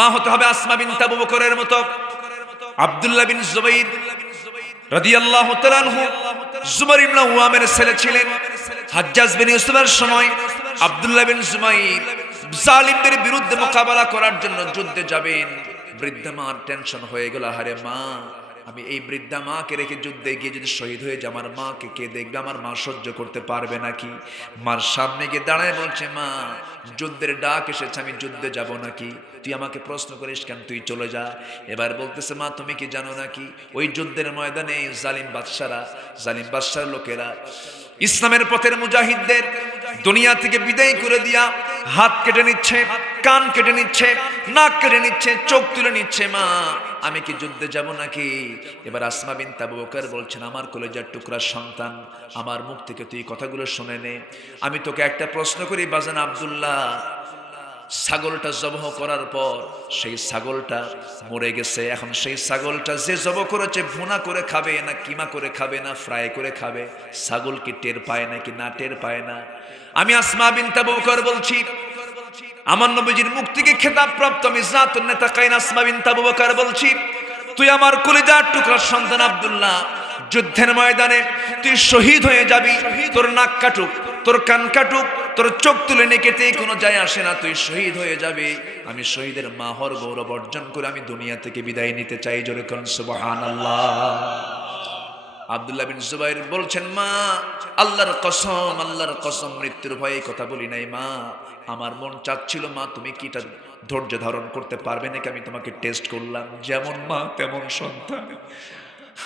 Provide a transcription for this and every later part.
মা হতে হবে আসমা বিনত আবু বকরের মতো। আব্দুল্লাহ বিন জুবাইর রাদিয়াল্লাহু তাআলা আনহু জুবাইর ইবনে আওয়ামের ছেলে ছিলেন। হাজ্জাজ বিন ইউসুফের সময় আব্দুল্লাহ বিন জুবাইর জালিমদের বিরুদ্ধে মোকাবেলা করার জন্য যুদ্ধে যাবেন। বৃদ্ধা মার টেনশন হয়ে গেল, আরে মা, আমি এই বৃদ্ধা মাকে রেখে যুদ্ধে গিয়ে যদি শহীদ হয়ে যায়, আমার মাকে কে দেখবে? আমার মা সহ্য করতে পারবে নাকি? মার সামনে গিয়ে দাঁড়ায় বলছে, মা, যুদ্ধের ডাক এসেছে, আমি যুদ্ধে যাব নাকি? তুই আমাকে প্রশ্ন করিস কেন? তুই চলে যা। এবার বলতেছে, মা, তুমি কি জানো নাকি ওই যুদ্ধের ময়দানে জালিম বাদশার লোকেরা ইসলামের পথের মুজাহিদদের দুনিয়া থেকে বিদায় করে দিয়া হাত কেটে নিচ্ছে, কান কেটে নিচ্ছে, নাক কেটে নিচ্ছে, চোখ তুলে নিচ্ছে। মা, আমি কি যুদ্ধে যাব নাকি? এবার আসমা বিনত আবু বকর বলছেন, আমার কলেজার টুকরা সন্তান, আমার মুখ থেকে তুই কথাগুলো শুনে নে। আমি তোকে একটা প্রশ্ন করি বাজান আব্দুল্লাহ, ছাগলটা জবহ করার পর সেই ছাগলটা মরে গেছে, এখন সেই ছাগলটা যে জবহ করেছে ভুনা করে খাবে না কিমা করে খাবে না ফ্রাই করে খাবে? ছাগল কি টের পায় নাকি না টের পায় না? আমি আসমা বিনত আবু বকর বলছি, আমার নবীজির মুখ থেকে খেতাব প্রাপ্ত আমি জাতুন নেতা কাইন আসমা বিনত আবু বকর বলছি, তুই আমার কলিজার টুকরার সন্তান আব্দুল্লাহ, যুদ্ধের ময়দানে তুই শহীদ হয়ে যাবি। তোর নাক কাটুক, তোর কান কাটুক, তোর চোখ তুলে নেকেতে কোনো যায় আসে না, তুই শহীদ হয়ে যাবে। আমি শহীদের মা হওয়ার গৌরব অর্জন করে আমি দুনিয়া থেকে বিদায় নিতে চাই। জোরে কোন সুবহানাল্লাহ। আব্দুল্লাহ বিন জুবাইর বলছেন, মা, আল্লাহর কসম মৃত্যুর ভয়ে কথা বলি নাই মা। আমার মন চাচ্ছিল, মা, তুমি কিটা ধৈর্য ধারণ করতে পারবে নাকি, আমি তোমাকে টেস্ট করলাম। যেমন মা তেমন সন্তান।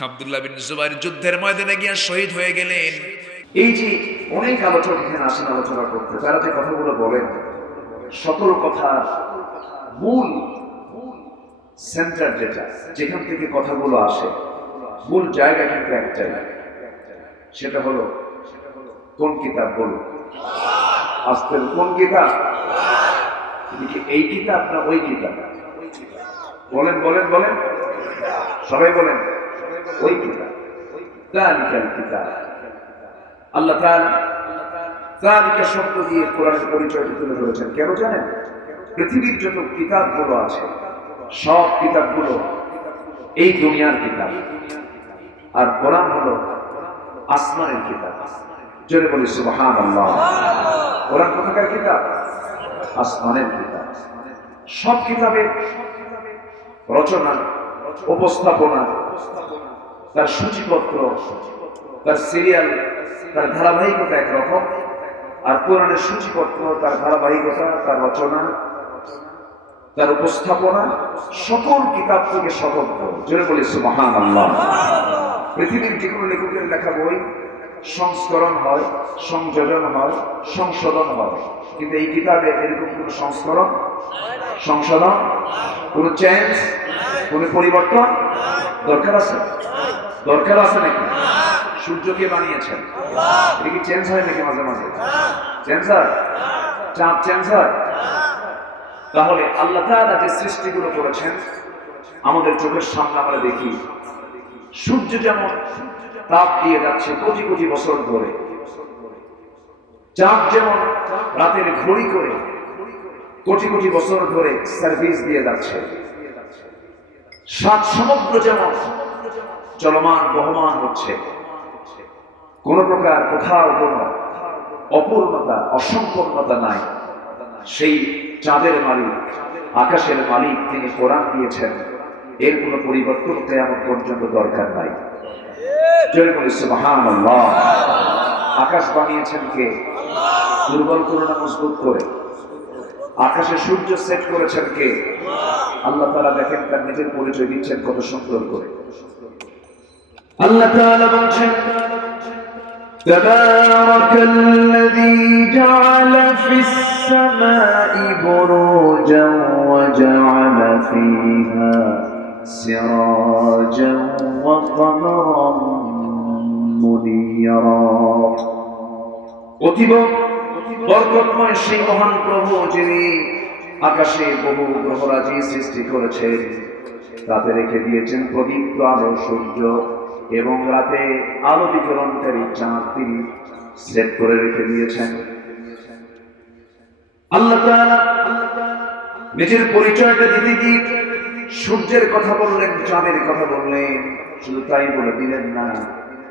আব্দুল্লাহ বিন জুবাইর যুদ্ধের ময়দানে গিয়ে শহীদ হয়ে গেলেন। এই যে অনেক আলোচক এখানে আসেন আলোচনা করতে, তারা যে কথাগুলো বলেন, সকল কথা মূল সেন্টার যেখান থেকে কথাগুলো আসে, মূল জায়গা কিন্তু একটাই, সেটা হলো কোন কিতাব? বলুন আস্তের, কোন কিতাব? এই কিতাব না ওই কিতাব? বলেন বলেন বলেন, সবাই বলেন, ওই কিতাব। যালিকাল কিতাব। আল্লাহ তাআলা যালিকা শব্দ দিয়ে কোরআনের পরিচয় তুলে ধরেছেন। কেন জানেন? পৃথিবীর যত কিতাবগুলো আছে সব কিতাবগুলো এই দুনিয়ার কিতাব, আর কোরআন হলো আসমানের কিতাব। জোরে বলি সুবহানাল্লাহ। কোরআন কোথাকার কিতাব? আসমানের কিতাব। সব কিতাবের রচনা, উপস্থাপনা, তার সূচিপত্র, তার সিরিয়াল, তার ধারাবাহিকতা একরকম, আর কোরআনের সূচিপত্র, তার ধারাবাহিকতা, তার রচনা, তার উপস্থাপনা সকল কিতাব থেকে স্বতন্ত্র। জোরে বলি সুবহানাল্লাহ। পৃথিবীর যে কোনো লেখকের লেখা বই সংস্করণ হয়, সংযোজন হয়, সংশোধন হয়, কিন্তু এই কিতাবে এরকম কোনো সংস্করণ, সংশোধন, কোনো চেঞ্জ, কোনো পরিবর্তন দরকার আছে? দরকার আছে নাকি? সূর্যকে বানিয়েছেন, এটা কি চেঞ্জ হয় নাকি? মাঝে মাঝে চেঞ্জ হয়? চাঁদ চেঞ্জ হয়? তাহলে আল্লাহ তাআলা যে সৃষ্টিগুলো করেছেন আমাদের চোখের সামনে আমরা দেখি, সূর্য যেমন তাপ দিয়ে যাচ্ছে কোটি কোটি বছর ধরে, চাঁদ যেমন রাতের ঘড়ি করে কোটি কোটি বছর ধরে সার্ভিস দিয়ে যাচ্ছে, সাত সমুদ্র যেমন চলমান বহমান হচ্ছে, কোন প্রকার কোথাও কোন অপূর্ণতা, অসম্পূর্ণতা নাই, সেই চাঁদের মালিক, আকাশের মালিক, তিনি কোরআন দিয়েছেন, এর কোনো পরিবর্তন কিয়ামত পর্যন্ত দরকার নাই। জোরে বলি সুবহানাল্লাহ। আকাশ বানিয়েছেন কে? দুর্বল করে না মজবুত করে? আকাশে সূর্য সেট করেছেন কে? আল্লাহ তাআলা। দেখেন তার নিজের পরিচয় দিচ্ছেন কত সুন্দর করে। আল্লাহ তাআলা বলছেন, তাবারাকাল্লাযী জাআলা ফিস সামাই বুরুজান ওয়া জাআলা ফীহা সিরাজান ওয়া কমারান মুনিরা। অতীব বরকতময় সেই মহান প্রভু, যিনি আকাশে বহু গ্রহরাজি সৃষ্টি করেছেন, রাতে রেখে দিয়েছেন প্রদীপ্ত আলো সূর্য, এবং রাতে আলো বিকিরণকারী চাঁদ তিনি সেট করে রেখে দিয়েছেন। আল্লাহ তাআলা নিজের পরিচয়টা দিতে গিয়ে সূর্যের কথা বললেন, চাঁদের কথা বললেন। শুধু তাই বলে দিলেন না,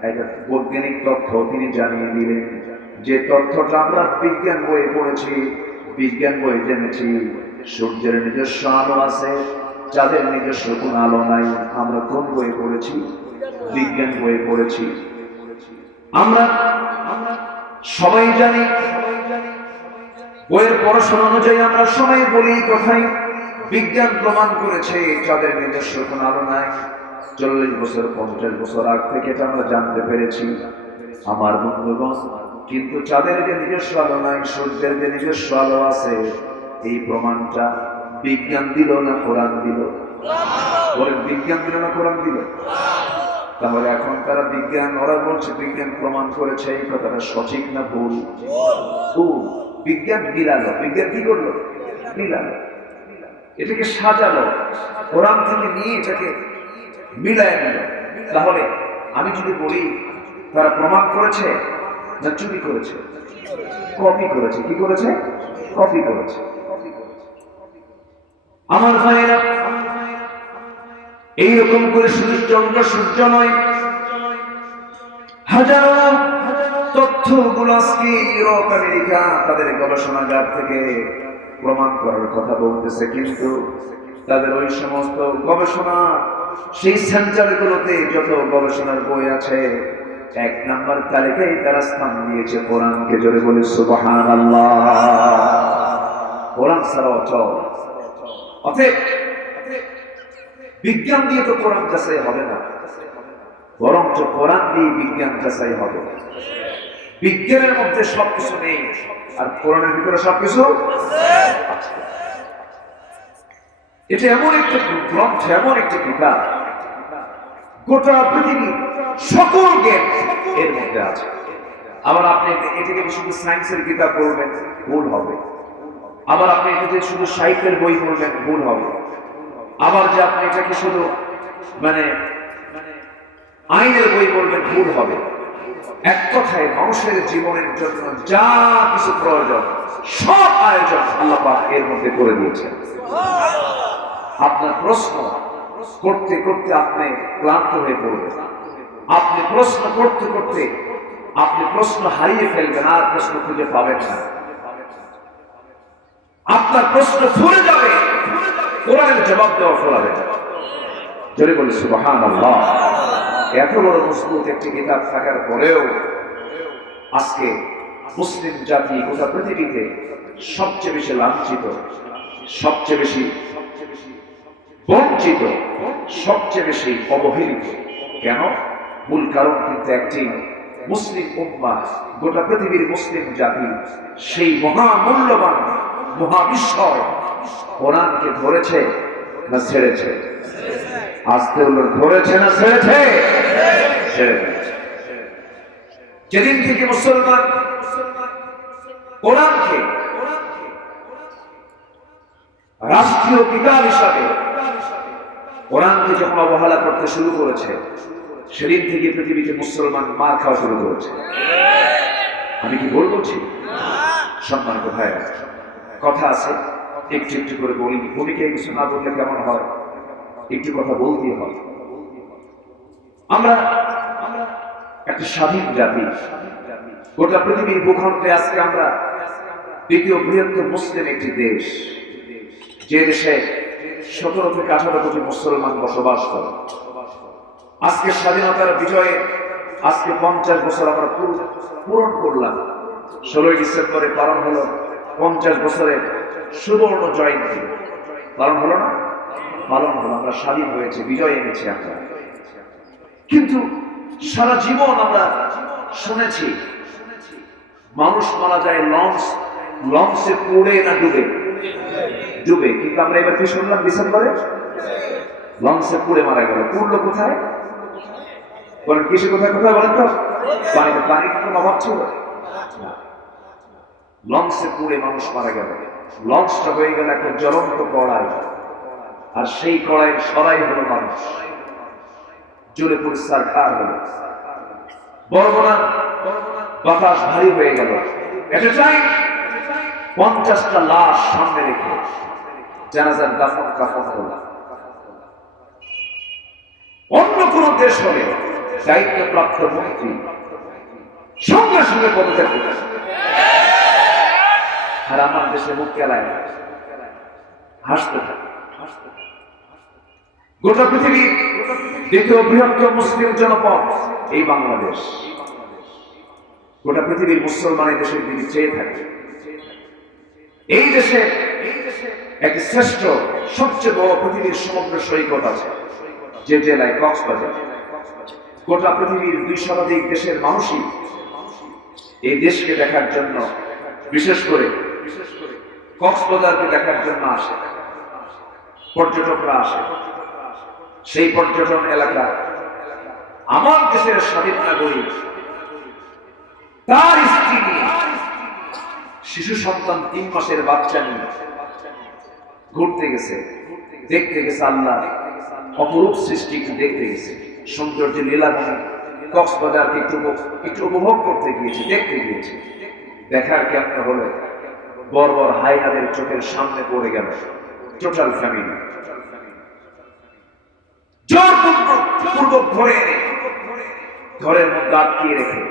একটা বৈজ্ঞানিক তথ্য তিনি জানিয়ে দিলেন, যে তথ্যটা আমরা বিজ্ঞান বইয়ে পড়েছি, বিজ্ঞান বইয়ে জেনেছি, সূর্যের নিজস্ব আলো আছে, চাঁদের নিজস্ব কোন আলো নাই। আমরা কোন বইয়ে পড়েছি? বিজ্ঞান বইয়ে পড়েছি। আমরা সবাই জানি, বইয়ের পড়াশোনা অনুযায়ী আমরা সবাই বলি কথাই, বিজ্ঞান প্রমাণ করেছে চাঁদের নিজস্ব কোন আলো নাই। 40 বছর 50 বছর আগ থেকে এটা আমরা জানতে পেরেছি আমার বন্ধুগণ। কিন্তু চাঁদের যে নিজস্ব আলো নাই, সূর্যের যে নিজস্ব আলো আছে, এই প্রমাণটা বিজ্ঞান দিল না কোরআন দিল? বলে বিজ্ঞান দিল না কোরআন দিল? তাহলে এখন তারা বিজ্ঞান, ওরা বলছে বিজ্ঞান প্রমাণ করেছে, এই কথাটা সঠিক না ভুল? বিজ্ঞান মিলালো। বিজ্ঞান কি করলো? মিলালো, এটাকে সাজালো, কোরআন থেকে নিয়ে এটাকে মিলায় নিল। তাহলে আমি যদি বলি তারা প্রমাণ করেছে না চুরি করেছে? কপি করেছে। কি করেছে? কপি করেছে। আমার ভাইয়েরা, এইরকম করে শুধু চন্দ্র সূর্য নয়, হাজারো তথ্যগুলো আজকে ইউরোপ আমেরিকা তাদের গবেষণাগার থেকে প্রমাণ করার কথা বলতেছে। কিন্তু তাদের ওই সমস্ত গবেষণা, সেই সেন্টারগুলোতে যত গবেষণার বই আছে, 1 নাম্বার তালিকায় তারা স্থান দিয়েছে কোরআনকে। জোরে বলে সুবহানাল্লাহ। কোরআন ছাড়া অচল। অতএব বিজ্ঞান দিয়ে তো কোরআন যাচাই হবে না, বরঞ্চ কোরআন দিয়ে বিজ্ঞান যাচাই হবে। বিজ্ঞানের মধ্যে সবকিছু নেই, আর কোরআনের ভিতরে সবকিছু আছে। এটা এমন একটা গ্রন্থ, এমন একটা কিতাব, গোটা পৃথিবী সকল জ্ঞান এর মধ্যে আছে। আবার আপনি এটাকে শুধু সায়েন্সের কিতাব বলবেন, ভুল হবে। আবার আপনি এটাকে শুধু সাহিত্যের বই বলবেন, ভুল হবে। আবার যে আপনি এটাকে শুধু মানে আইনের বই বলবেন, ভুল হবে। এক কথায় মানুষের জীবনের জন্য যা কিছু প্রয়োজন, সব আয়োজন আল্লাহ পাক এর মধ্যে করে দিয়েছেন। আপনার প্রশ্ন করতে করতে আপনি ক্লান্ত হয়ে পড়বেন। আপনি প্রশ্ন করতে করতে আপনি প্রশ্ন হারিয়ে ফেলবেন, আর প্রশ্ন খুঁজে পাবেন না। আপনার প্রশ্ন ফুরে যাবে, কোরআনের জবাব দেওয়া ফোরাবে। জোরে বলি সুবহানাল্লাহ। এত বড় মজবুত একটি কিতাব থাকার পরেও আজকে মুসলিম জাতি গোটা পৃথিবীতে সবচেয়ে বেশি লাঞ্ছিত, সবচেয়ে বেশি বঞ্চিত, সবচেয়ে বেশি অবহেলিত। কেন? মূল কারণ কিন্তু একটি, মুসলিম উম্মাহ, গোটা পৃথিবীর মুসলিম জাতি সেই মহামূল্যবান মহাবিশ্বয় কোরআনকে ধরেছে না ছেড়েছে? আস্তে ধরেছে না ছেড়েছে? ছেড়ে দিয়েছে। যেদিন থেকে মুসলমান কোরআনকে রাষ্ট্রীয় কিতাব হিসাবে, কোরআনকে যখন অবহেলা করতে শুরু করেছে, সেদিন থেকে পৃথিবীতে মুসলমান মার খাওয়া শুরু করেছে। আমি কি ভুল বলছি? সম্মানিত ভাইরা, কথা আছে, একটু একটু করে বলি। ভূমিকে কিছু না বললে কেমন হয়? একটু কথা বলতেই হয়। আমরা একটা স্বাধীন জাতি, গোটা পৃথিবীর ভূখণ্ডে আজকে আমরা দ্বিতীয় বৃহত্তম মুসলিম একটি দেশ, যে দেশে 17 থেকে 18 কোটি মুসলমান বসবাস করে। আজকে স্বাধীনতার বিজয়ে আজকে 50 বছর আমরা পূরণ করলাম। 16ই ডিসেম্বরে পালন হলো 50 বছরের সুবর্ণ জয়ন্তী। পালন হলো না? পালন হলো। আমরা স্বাধীন হয়েছে, বিজয় এনেছি আমরা। কিন্তু সারা জীবন আমরা শুনেছি মানুষ মারা যায় লঞ্চে পড়ে না ডুবে? ডুবে। কিন্তু আমরা এবার কি শুনলাম ডিসেম্বরে? লঞ্চে পড়ে মারা গেল। পড়লো কোথায়? বলেন কিসে কোথায়? কোথায় বলেন তো? পানিতে। পানির কোনো অভাব ছিল? লঞ্চে পড়ে মানুষ মারা গেল। লঞ্চটা হয়ে গেল একটা জ্বলন্ত কড়াই, আর সেই কড়াইয়ের সরাই হলো মানুষ। জোরে পরিষ্কার খার হলো। বরগুনা বাতাস ভারী হয়ে গেল। 50টা লাশ সামনে রেখে জানাজার দাফন কাফন হলো। অন্য কোন দেশ হলে দায়িত্বপ্রাপ্ত মন্ত্রী সঙ্গে সঙ্গে পদত্যাগ করবে, আর আমার দেশে মুখ কেলায় হাসতে থাকে। গোটা পৃথিবীর দ্বিতীয় বৃহত্তম মুসলিম জনপদ এই বাংলাদেশ, গোটা পৃথিবীর মুসলমান দেশের দিকে চেয়ে থাকে। এই দেশে একটি শ্রেষ্ঠ সবচেয়ে বড় পৃথিবীর সমুদ্র সৈকত আছে, যে জেলায় কক্সবাজার। গোটা পৃথিবীর 2 শতাধিক দেশের মানুষই এই দেশকে দেখার জন্য, বিশেষ করে কক্সবাজারকে দেখার জন্য আসে, পর্যটকরা আসে। সেই পর্যটন এলাকা আমার দেশের স্বাধীন নাগরিক তার স্ত্রী নিয়ে, শিশু সন্তান 3 মাসের বাচ্চা নিয়ে ঘুরতে গেছে, দেখতে গেছে। আল্লাহ অপরূপ সৃষ্টি দেখতে গেছে, সৌন্দর্যের লীলাভূমি কক্সবাজারকে একটু উপভোগ করতে গিয়েছে, দেখতে গিয়েছে। দেখার কেমন হলো, বর্বর হায়নাদের চোখের সামনে পড়ে গেল টোটাল ফ্যামিলি। জোরপূর্বক ধরে এনে ঘরের মধ্যে আটকিয়ে রেখে,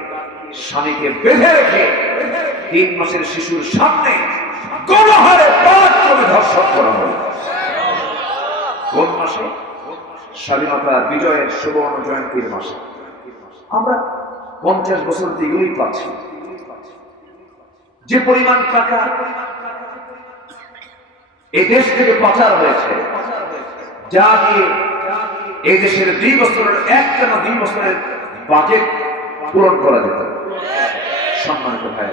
স্বামীকে বেঁধে রেখে 3 মাসের শিশুর সামনে গণহারে পরাক্রমে ধর্ষণ করা হল। কোন মাসে? স্বাধীনতা বিজয়ের সুবর্ণ জয়ন্তীর মাসে। আমরা 50 বছর এগুলোই পাচ্ছি। যে পরিমাণ টাকা এই দেশ থেকে পাচার হয়েছে, যা দিয়ে এই দেশের 2 বছরের 2 বছরের বাজেট পূরণ করা যেত। সম্মানিত ভাই,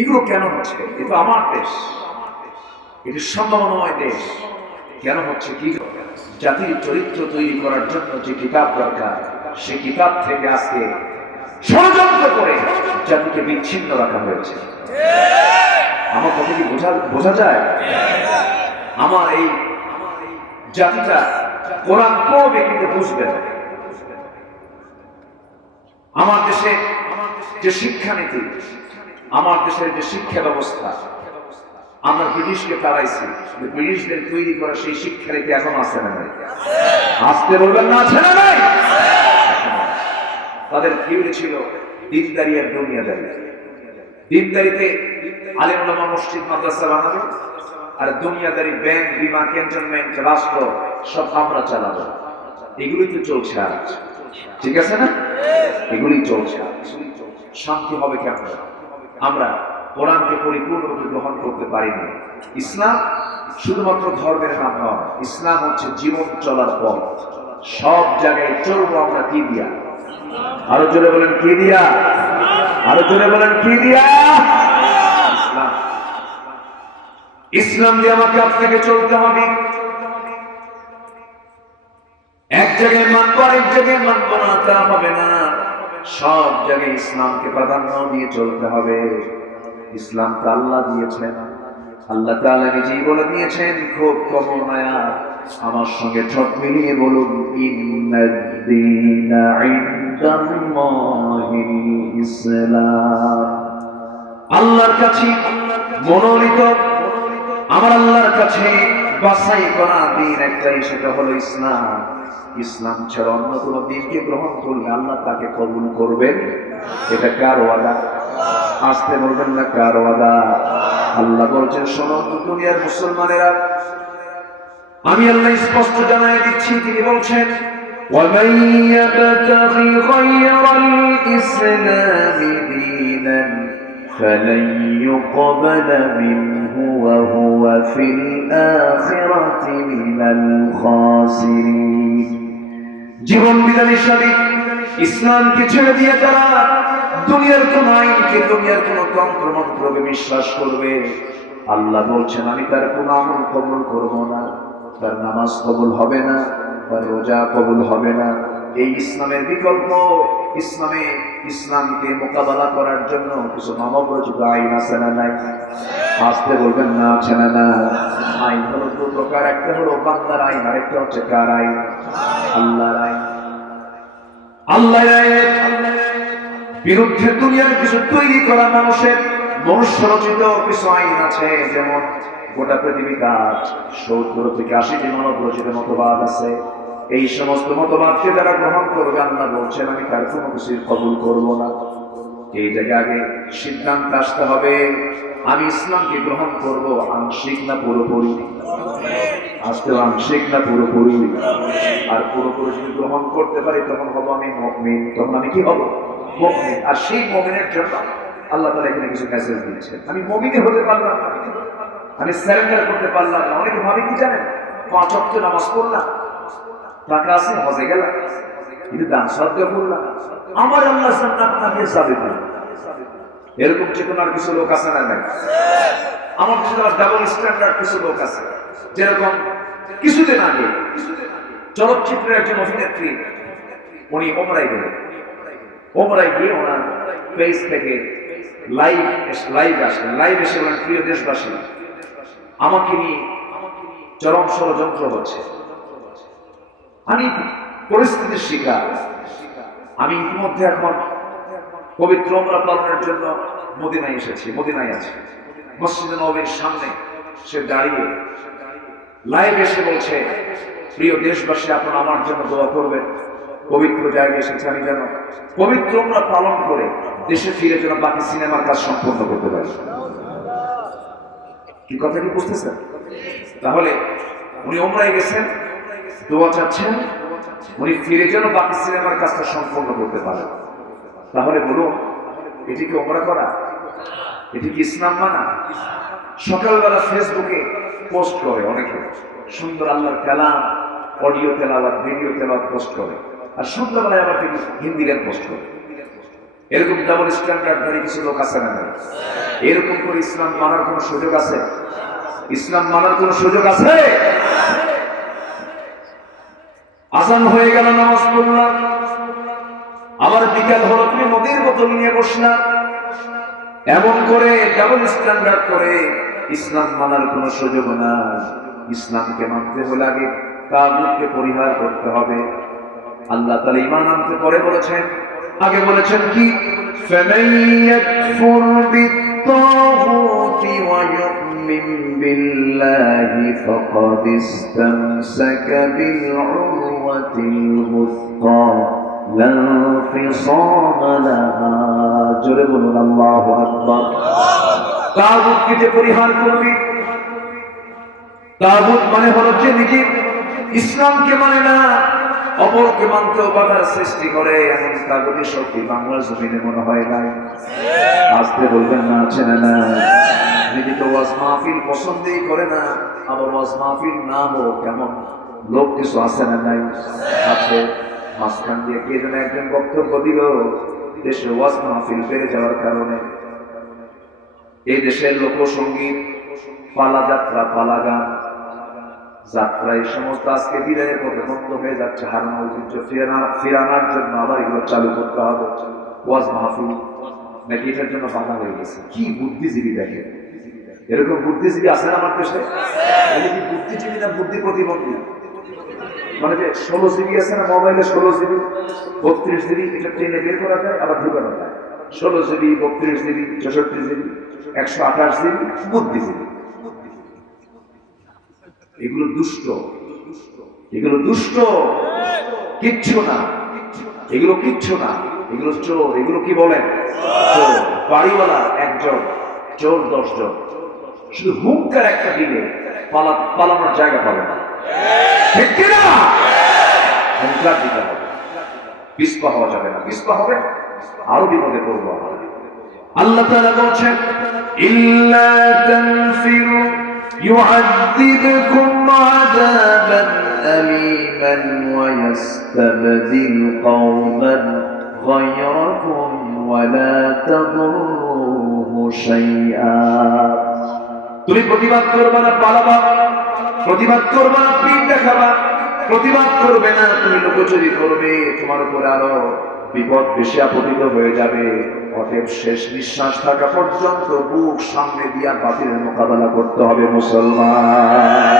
এগুলো কেন হচ্ছে? এটা আমার দেশ, এটি সম্ভাবনাময় দেশ। কেন হচ্ছে? কি জাতির চরিত্র তৈরি করার জন্য যে কিতাব দরকার, সে কিতাব থেকে আজকে ষড়যন্ত্র করে জাতিকে বিচ্ছিন্ন রাখা হয়েছে। আমার কথা কি বোঝা যায়? আমার এই জাতিটা কোরআন পড়বে কিন্তু বুঝবে না। আমার দেশে যে শিক্ষানীতি, আমার দেশের যে শিক্ষা ব্যবস্থা, আমরা ব্রিটিশকে তাড়াইছি, ব্রিটিশদের তৈরি করা সেই শিক্ষানীতি এখন আছে না নাই? আসতে বলবেন না, আছে না নাই? তাদের থিওরি ছিল দিনদারি আর দুনিয়াদারি। দিনদারিতে আলেম ওলামা মসজিদ মাদ্রাসা বানাবে, আর দুনিয়াদারি ব্যাংক, বিমা, ক্যান্টনমেন্ট, রাষ্ট্র সব আমরা চালাবো। এগুলোই তো চলছে আজ, ঠিক আছে না? এগুলি চলছে। শান্তি হবে কেমন? আমরা কোরআনকে পরিপূর্ণরূপে গ্রহণ করতে পারি না। ইসলাম শুধুমাত্র ধর্মের নাম নয়, ইসলাম হচ্ছে জীবন চলার পথ। সব জায়গায় চলবো আমরা কি দিয়া? আরো জোরে বলেন কি দিয়া? আরো জোরে বলেন কি দিয়া? ইসলাম। ইসলাম দিয়ে আমাকে আপনাকে চলতে হবে। এক জায়গায় মানবো, আরেক জায়গায় মানবো না, তা হবে না। সব জায়গায় ইসলামকে প্রাধান্য দিয়ে চলতে হবে। ইসলামকে আল্লাহ দিয়েছেন, আল্লাহ তাআলা নিজেই বলে দিয়েছেন, খুব কমন আয়াত, আমার সঙ্গে ঠোঁট মিলিয়ে বলুন, ইন্নাদ-দীনা ইনদাল্লাহিল ইসলাম। আল্লাহর কাছে মনোনীত, আমার আল্লাহর কাছে বাছাই করা দিন একটাই, সেটা হলো ইসলাম। ইসলাম ছাড়া অন্য কোনো দিনকে গ্রহণ করলে আল্লাহ তাকে কবুল করবেন। এটা কার ওয়াদা? আসতে বলবেন না, কার ওয়াদা? আল্লাহ বলছেন, শোনো দুনিয়ার মুসলমানেরা, আমি আল্লাহ স্পষ্ট জানাই দিচ্ছি। তিনি বলছেন, وَمَن يَبْتَغِ غَيْرَ الْإِسْلَامِ دِينًا فَلَن يُقْبَلَ مِنْهُ وَهُوَ فِي الْآخِرَةِ مِنَ الْخَاسِرِينَ। জীবন বিধানের সাথে ইসলামকে ছেড়ে দিয়ে যারা দুনিয়ার কোন আইনকে, দুনিয়ার কোন তন্ত্র মন্ত্রকে বিশ্বাস করবে, আল্লাহ বলছেন, আমি তার কোন আমল কবুল করব না, তার নামাজ কবুল হবে না, তার রোজা কবুল হবে না। এই ইসলামের বিকল্প, ইসলামকে মোকাবেলা করার জন্য কিছু মানবরচিত আইন আছে না নাই? আসতে বলবেন না, আছে না না? আইন হলো 2 প্রকার, একটা হলো বান্দার আইন, আরেকটা হচ্ছে কার আইন? আল্লাহর আইন। আল্লাহর আইনের বিরুদ্ধে দুনিয়ার কিছু তৈরি করা মানুষের মনুষ্য রচিত কিছু আইন আছে, যেমন গোটা পৃথিবীতে 70 থেকে 80টি মানব রচিত মতবাদ আছে। এই সমস্ত মতবাদকে যারা গ্রহণ করবে, আল্লাহ বলছেন আমি তার কোনো কিছু কবুল করব না। এই জায়গায় আগে সিদ্ধান্ত আসতে হবে, আমি ইসলামকে গ্রহণ করব আংশিক না পুরোপুরি। আজকে আংশিক না পুরোপুরি। আর পুরোপুরি যদি গ্রহণ করতে পারি তখন হবো আমি মুমিন। তখন আমি কি হব? মুমিন। আর সেই মুমিনের জন্য আল্লাহ তাআলা এখানে কিছু মেসেজ দিচ্ছেন। আমি মুমিনই হতে পারলাম না, আমি সারেন্ডার করতে পারলাম না। অনেকে ভাবে কি জানেন, 5 ওয়াক্ত নামাজ পড়লাম, টাকা আছে, হজে গেলাম, কিন্তু দান সাদকা করলাম, আমার আল্লাহ জান্নাত না দিয়ে যাবে না। এরকম চেতনার কিছু লোক আছে না? নাই? আমার কাছে ডাবল স্ট্যান্ডার্ড কিছু লোক আছে। যেরকম কিছুদিন আগে চলচ্চিত্রের একজন অভিনেত্রী, উনি ওমরায় গেলেন। ওমরায় গিয়ে ওনার পেজ থেকে লাইভ এসে বলেন, প্রিয় দেশবাসী, আমাকে নিয়ে চরম ষড়যন্ত্র হচ্ছে, আমি পরিস্থিতির শিকার। আমি ইতিমধ্যে এখন পবিত্র উমরা পালনের জন্য মদিনায় এসেছি, মদিনায় আছি। মসজিদে নববীর সামনে সে দাঁড়িয়ে লাইভ এসে বলছে, প্রিয় দেশবাসী, আপনারা আমার জন্য দোয়া করবেন। পবিত্র জায়গায় এসেছে, আমি যেন পবিত্র উমরা পালন করে দেশে ফিরে যেন বাকি সিনেমার কাজ সম্পন্ন করতে পারি। কি কথা কি বুঝতেছেন? তাহলে উনি উমরায় গেছেন, দোয়া চাচ্ছেন, উনি ফিরে যেন বাকি সিনেমার কাজটা সম্পন্ন করতে পারেন। তাহলে বলুন, এটি কি উমরা করা? এটি কি ইসলাম মানা? সকালবেলা ফেসবুকে পোস্ট করে অনেকে, সুন্দর আল্লাহর কালাম, অডিও তেলাওয়াত, ভিডিও তেলাওয়াত পোস্ট করে, আর সন্ধ্যাবেলায় আবার দেখি হিন্দি গান পোস্ট করে। এরকম ডাবল স্ট্যান্ডার্ড ধরে কিছু লোক আছে না? এরকম করে ইসলাম মানার কোন সুযোগ আছে? ইসলাম মানার কোন সুযোগ আছে? আজান হয়ে গেল, নামাজ পড়লাম, আবার বিকাল হলো, তুমি নদীর বোতল নিয়ে বসলাম। এমন করে ডাবল স্ট্যান্ডার্ড করে ইসলাম মানার কোন সুযোগ না। ইসলামকে মানতে হলে আগে তাগুতকে পরিহার করতে হবে। আল্লাহ তাআলা ঈমান আনতে পরে বলেছেন, আগে বলেছেন কি, ফামান ইয়াকফুর বিত-তাগুতি ওয়া ইউমিন বিল্লাহি ফাকাদ ইসতামসাকা বিল-উরওয়াতিল ওয়ুসকা লা ইনফিসামা লাহা। জোরে বলুন আল্লাহু আকবার। তাগুতকে যে পরিহার করবে, তাগুত মানে হলো যে নিজে ইসলামকে মানে না, অপরকে মানতে বাধার সৃষ্টি করে, এমন তাগুতি শক্তি বাংলার জমিনে মনে হয় নাই। আসতে বলবেন না, আছে না? না, যদি তো ওয়াজ মাহফিল পছন্দই করে না, আবার ওয়াজ মাহফিল না হোক কেমন লোক কিছু আছে না? নাই, আছে। মাঝখান দিয়ে কে যেন একজন বক্তব্য দিল, দেশে ওয়াজ মাহফিল বেড়ে যাওয়ার কারণে এই দেশের লোকসঙ্গীত, পালা যাত্রা, পালা গান, যাত্রা, এই সমস্ত আজকে বিদায়ের পথে বন্ধ হয়ে যাচ্ছে। হারানো ঐতিহ্য ফিরানোর জন্য আবার এগুলো চালু করতে হবে। ওয়াজ মাহফিল নাকি এটার জন্য বাধা হয়ে গেছে। কি বুদ্ধিজীবী দেখে, এরকম বুদ্ধিজীবী আছে না আমার দেশে? কি বুদ্ধিজীবী না বুদ্ধি প্রতিবন্ধী? মানে যে 16 জিবি আছে না মোবাইলে, 16 জিবি 32 জিবি, এটা ট্রেনে বের করা যায় আবার ঢুকানো যায়। 16 জিবি 32 জিবি 64 জিবি 128 জিবি বুদ্ধিজীবী। এগুলো দুষ্ট, এগুলো দুষ্ট, কিচ্ছু না, এগুলো কিচ্ছু না, এগুলো চোর। এগুলো কি বলেন? চোর। বাড়িওয়ালা একজন, চোর 10 জন। শুধু হুঙ্কার একটা দিলে পালানোর জায়গা পাবে না, ঠিক কিনা? হুঙ্কার দিতে হবে, পিছপা হওয়া যাবে না। পিছপা হবে আরো বিপদে পড়বো। আল্লাহ তাআলা বলছেন, ইল্লা তানফিরু يعذبكم عذابا أليما ويستبدل قوما غيركم ولا تضروه شيئا। তুমি প্রতিবাদ করবে না, পালাবা, প্রতিবাদ করবে না, পিঠ দেখাবা, প্রতিবাদ করবে না, তুমি লুকোচুরি করবে, তোমার উপর আরো বিপদ বেশি আপতিত হয়ে যাবে। অতএব শেষ নিঃশ্বাস থাকা পর্যন্ত বুক সামনে দিয়া বাতিলের মোকাবেলা করতে হবে মুসলমান,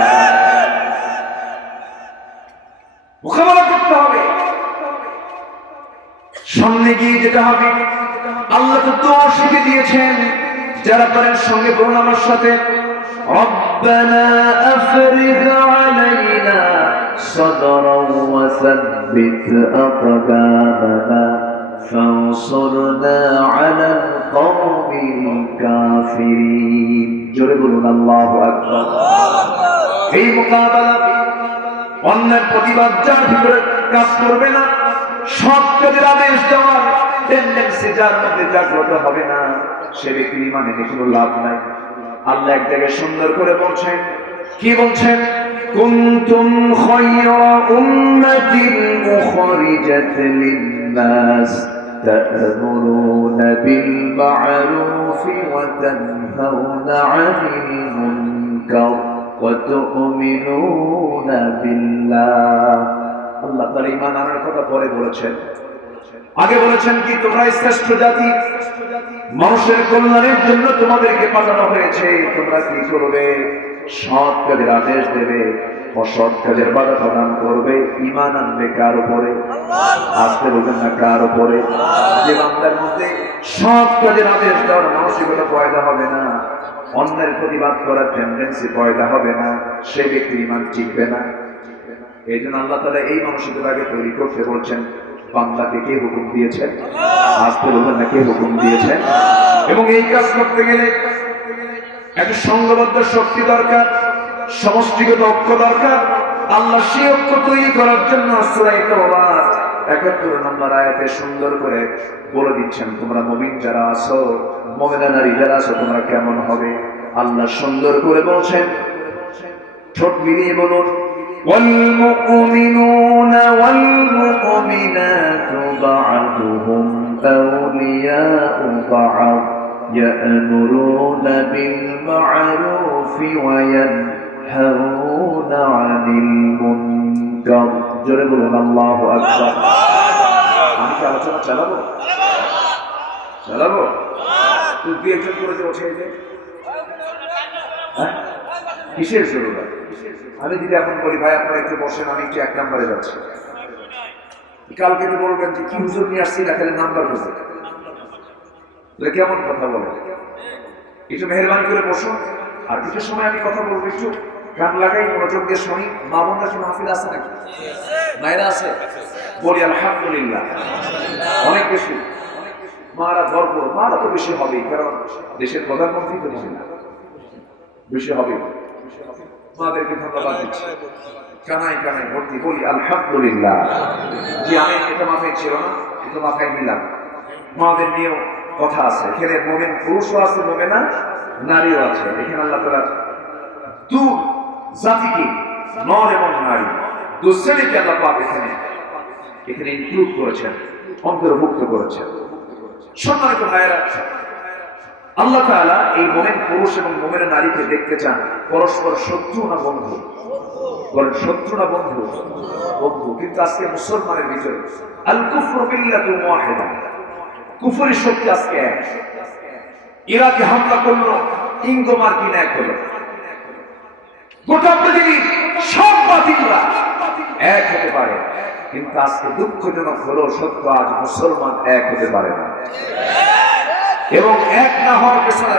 মোকাবেলা করতে হবে, সামনে গিয়ে যেতে হবে। আল্লাহ তো দোয়া শিখে দিয়েছেন, যারা পারেন সঙ্গে বলুন আমার সাথে, ربنا أفرغ علينا صبرا وثبت أقدامنا فانصرنا على القوم الكافرين জোরে বলুন আল্লাহু আকবার এই মোকাবেলা অন্যের প্রতিবাদ যার ভিতরে কাজ করবে না সৎ কাজের আদেশ দেওয়ার টেন্ডেন্সি যার মধ্যে জাগ্রত হবে না সে ব্যক্তির ঈমানে কোনো লাভ নাই আল্লাহ এক জায়গায় সুন্দর করে বলছেন কি বলছেন কুনতুম খায়রা উম্মাতিন উখরিজাত লিন-নাস তা'মুরুনা বিল মা'রুফি ওয়া তানহাউনা 'আনিল মুনকার ওয়া তু'মিনুনা বিল্লাহ আল্লাহ তাআলা ঈমান আনার কথা পরে বলেছেন আগে বলেছেন কি তোমরা শ্রেষ্ঠ জাতি মানুষের কল্যাণের জন্য তোমাদেরকে পাঠানো হয়েছে তোমরা কি করবে সৎ কাজের আদেশ দেবে অসৎ কাজের বাধা প্রদান করবে ঈমান আনবে কার উপরে আসতে বলবেন না কার উপরে যে বান্দার মধ্যে সৎ কাজের আদেশ দেওয়ার মানসিকতা পয়দা হবে না অন্যের প্রতিবাদ করার টেন্ডেন্সি পয়দা হবে না সে ব্যক্তির ঈমান টিকবে না এই জন্য আল্লাহ তাআলা এই মানসিকতাকে তৈরি করতে বলছেন বান্দাকে কে হুকুম দিয়েছেন আসতে বলবেন না কে হুকুম দিয়েছেন এবং এই কাজ করতে গেলে একটা সংঘবদ্ধ শক্তি দরকার সমষ্টিগত ঐক্য দরকার আল্লাহ সেই ঐক্য তৈরি করার জন্য সূরা তাওবা ৭১ নম্বর আয়াতে সুন্দর করে বলে দিচ্ছেন তোমরা মুমিন যারা আছো মুমিনা নারী যারা আছো তোমরা কেমন হবে আল্লাহ সুন্দর করে বলছেন ঠোঁট মিলিয়ে বলুন والمؤمنون والمؤمنات بعضهم أولياء بعض يأمرون بالمعروف وينهون عن المنكر جربوا الله أكبر আমি কি আলোচনা চালাবো তুই একজন করে যে ওঠে যে কিসের জরুরত আমি যদি এখন বলি ভাই আপনারা একটু বসেন আমি একটু 1 নম্বরে যাচ্ছি কালকে তো বলবেন যে কি হুজুর নিয়ে আসছি না খালি নাম্বার বলতে কেমন কথা বলে একটু মেহরবানি করে বসুন আর কিছু সময় আমি কথা বলবো একটু গান লাগাই মনোযোগ দিয়ে শুনি মা বোনরা কি মাহফিল আছে নাকি মায়েরা আছে বলি আলহামদুলিল্লাহ অনেক বেশি মারা ভরপুর মারা তো বেশি হবেই কারণ দেশের প্রধানমন্ত্রী তো মহিলা বেশি হবে মাদেরকে ধন্যবাদ দিচ্ছি কানায় কানায় ভর্তি বলি আলহামদুলিল্লাহ যে আমি এটা মাথায় ছিল না এটা মাথায় নিলাম মাদের নিয়েও কথা আছে এখানে মোমেন পুরুষও আছে মোমেনা নারীও আছে এখানে আল্লাহ তাআলা দু জাতিকে নর এবং নারী দু শ্রেণীকে আল্লাহ পাক এখানে ইনক্লুড করেছেন অন্তর্ভুক্ত করেছেন সম্মানিত ভাইয়েরা আল্লাহ তাআলা এই মোমেন পুরুষ এবং মোমেন নারীকে দেখতে চান পরস্পর শত্রু না বন্ধু বলেন শত্রু না বন্ধু বন্ধু কিন্তু আজকে মুসলমানের ভিতরে আল কুফরু বিল্লাতু ওয়াহিদা কুফরি শক্তি আজকে এক ইরাকে হামলা করলো ইঙ্গমার কিনা এক হলো গোটা পৃথিবীর সব বাতিলরা এক হতে পারে কিন্তু আজকে দুঃখজনক হলো সত্য আজ মুসলমান এক হতে পারে না এবং এক না হওয়ার পেছনে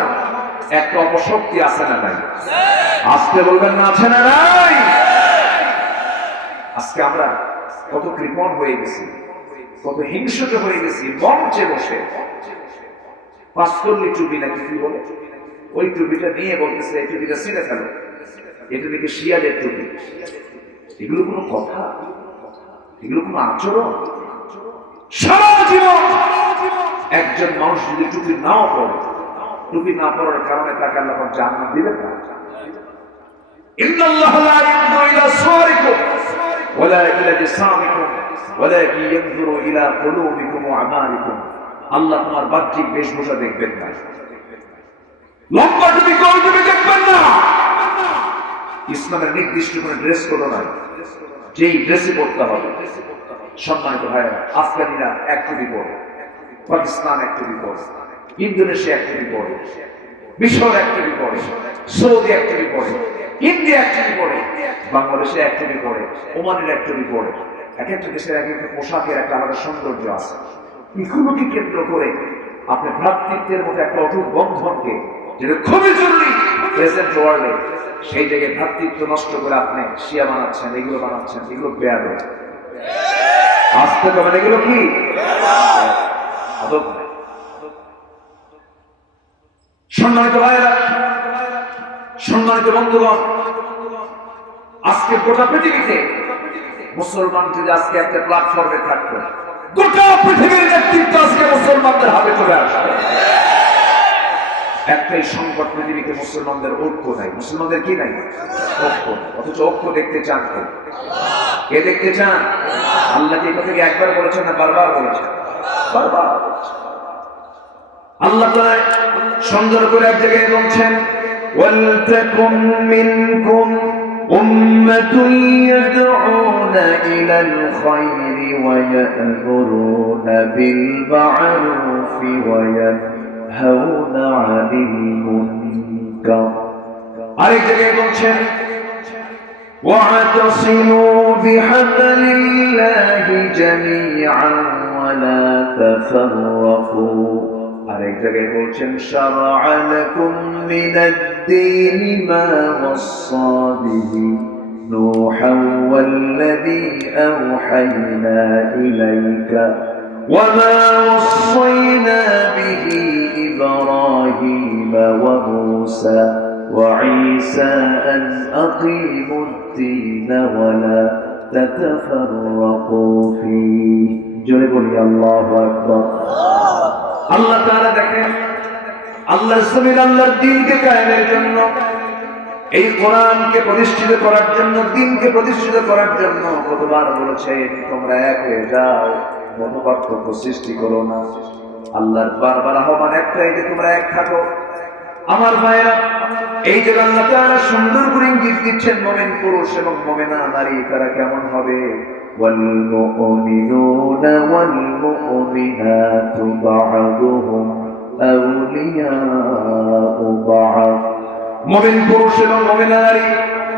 একটা অপশক্তি আছে না নাই আজকে বলবেন না আছে না নাই আজকে আমরা কত কৃপণ হয়ে গেছি কত হিংসুক হয়ে গেছি মঞ্চে বসে ৫ টুপি নাকি কি বলে ওই টুপিটা নিয়ে বলতেছে এই টুপিটা ছিঁড়ে ফেলো এটা নাকি শিয়াদের টুপি এগুলো কোনো কথা এগুলো কোনো আচরণ সারা জীবন একজন মানুষ যদি টুপি নাও পড়ে টুপি না পড়ার কারণে তাকে আল্লাহ জান্নাত দিবেন না ইন্নাল্লাহা লা ইয়ানজুরু ইলা সুওয়ারিকুম ওয়ালা ইলা জিসামিকুম ওয়ালাকিন ইয়ানজুরু ইলা কুলুবিকুম ওয়া আমালিকুম আল্লাহ তোমার বাহ্যিক বেশভূষা দেখবেন না লম্বা টুপি গোল টুপি দেখবেন না ইসলামের নির্দিষ্ট কোনো ড্রেস কোড নাই যেই ড্রেসে পড়তে হবে সম্মানিত ভাইরা আফগানিরা এক টুপি পরে পাকিস্তান এক টুপি পরে ইন্দোনেশিয়া এক টুপি পরে মিশর এক টুপি পরে সৌদি এক টুপি পরে ইন্ডিয়া এক টুপি পরে বাংলাদেশে এক টুপি পরে ওমানের এক টুপি পরে এক একটা দেশের এক একটা পোশাকের একটা আলাদা সৌন্দর্য আছে এগুলোকে কেন্দ্র করে আপনি ভ্রাতৃত্বের মতো একটা অটুট বন্ধনকে যেটা খুবই জরুরি প্রেজেন্ট ওয়ার্ল্ডে সেই জায়গায় ভ্রাতৃত্ব নষ্ট করে আপনি শিয়া বানাচ্ছেন, এগুলো বানাচ্ছেন, এগুলো বেয়াদব। আসতে পারেন এগুলো কি আদব? সম্মানিত ভাইয়েরা, সম্মানিত বন্ধুগণ, আজকে গোটা পৃথিবীতে মুসলমান যদি আজকে একটা প্ল্যাটফর্মে থাকতো, গোটা পৃথিবীর নেতৃত্ব আজকে মুসলমানদের হাতে চলে আসবে। একটাই সংকট, পৃথিবীতে মুসলমানদের ঐক্য নাই। মুসলমানদের কি নাই? ঐক্য। অথচ ঐক্য দেখতে চান কে? কে দেখতে চান? আল্লাহ কি কথা একবার বলেছেন না বারবার বলেছেন? বারবার। আল্লাহ তাআলা সুন্দর করে এক জায়গায় বলছেন, ওয়ালতাকুম মিনকুম উম্মাতুন ইয়াদউনা ইলাল খায়রি ওয়া ইয়া'মুরুনা বিল মা'রুফি ওয়া ইয়ানহাউনা 'আনিল মুনকার। আরেক জায়গায় বলছেন, ওয়া'তাসিমু বিহাবলিল্লাহি জামিআন ওয়া লা তাফাররাকু। আরেক জায়গায় বলছেন, শারআ লাকুম মিনাদ-দীনি মা ওয়াসসা বিহি নূহান ওয়াল্লাযী আওহায়না ইলাইকা ওয়া মা ওয়াসাইনা বিহি ইব্রাহীমা ওয়া মূসা ওয়া ঈসা আন আকিমুদ-দীন ওয়া লা তাতাফাররাকু ফীহি। জোরে বলি আল্লাহু আকবার। আল্লাহ তাআলা দেখেন, আল্লাহর জমিন, আল্লাহর দ্বীনকে কায়েমের জন্য, এই কোরআনকে প্রতিষ্ঠিত করার জন্য, দ্বীনকে প্রতিষ্ঠিত করার জন্য কতবার বলেছেন, তোমরা এক হয়ে যাও, মতপার্থক্য সৃষ্টি করো না। আল্লাহর বারবার আহ্বান একটাই, যে তোমরা এক থাকো। আমার ভাইরা, এই যে আল্লাহ তাআলা সুন্দর করে ইঙ্গিত দিচ্ছেন, মুমিন পুরুষ এবং মুমিনা নারী তারা কেমন হবে। والمؤمنون والمؤمنات بعضهم أولياء بعض। মুমিন পুরুষ এবং মুমিনা নারী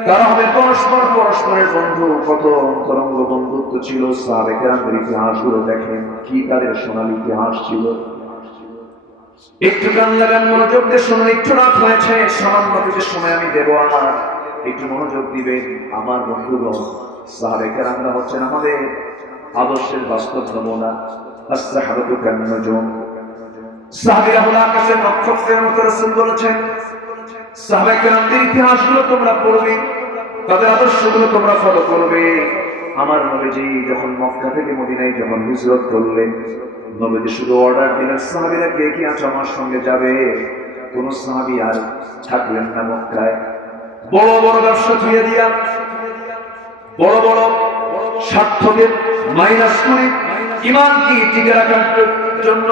তারা হবে পরস্পরের বন্ধু। কত অন্তরঙ্গ বন্ধুত্ব ছিল। সাহাবায়ে কেরামদের ইতিহাসগুলো দেখেন, কি তাদের সোনালী ইতিহাস ছিল। একটু গান লাগান, মনোযোগ দিয়ে শুনুন। একটু রাত হয়েছে, সামান্য কিছু সময় আমি দেবো, আমার একটু মনোযোগ দিবেন। আমার বন্ধুগণ, সাহাবায়ে কেরামরা হচ্ছেন আমাদের আদর্শের বাস্তব নমুনা। as-সাহাবাতু কান-নুজুম। সাহাবীরা হলো আকাশের নক্ষত্রের মতো। রাসূল বলেছেন, সাহাবায়ে কেরামদের ইতিহাসগুলো তোমরা পড়বে, তাদের আদর্শগুলো তোমরা ফলো করবে। আমার নবীজি যখন মক্কা থেকে মদিনায় যখন হিজরত করলেন, নবীজি শুধু অর্ডার দিলেন, সাহাবীরা কে কে আছো আমার সঙ্গে যাবে। কোন সাহাবী আর থাকলেন না মক্কায়। বড় বড় ব্যবসা ধুয়ে দিয়া, বড় বড় স্বার্থকে মাইনাস করে ঈমানকে টিকে রাখার জন্য,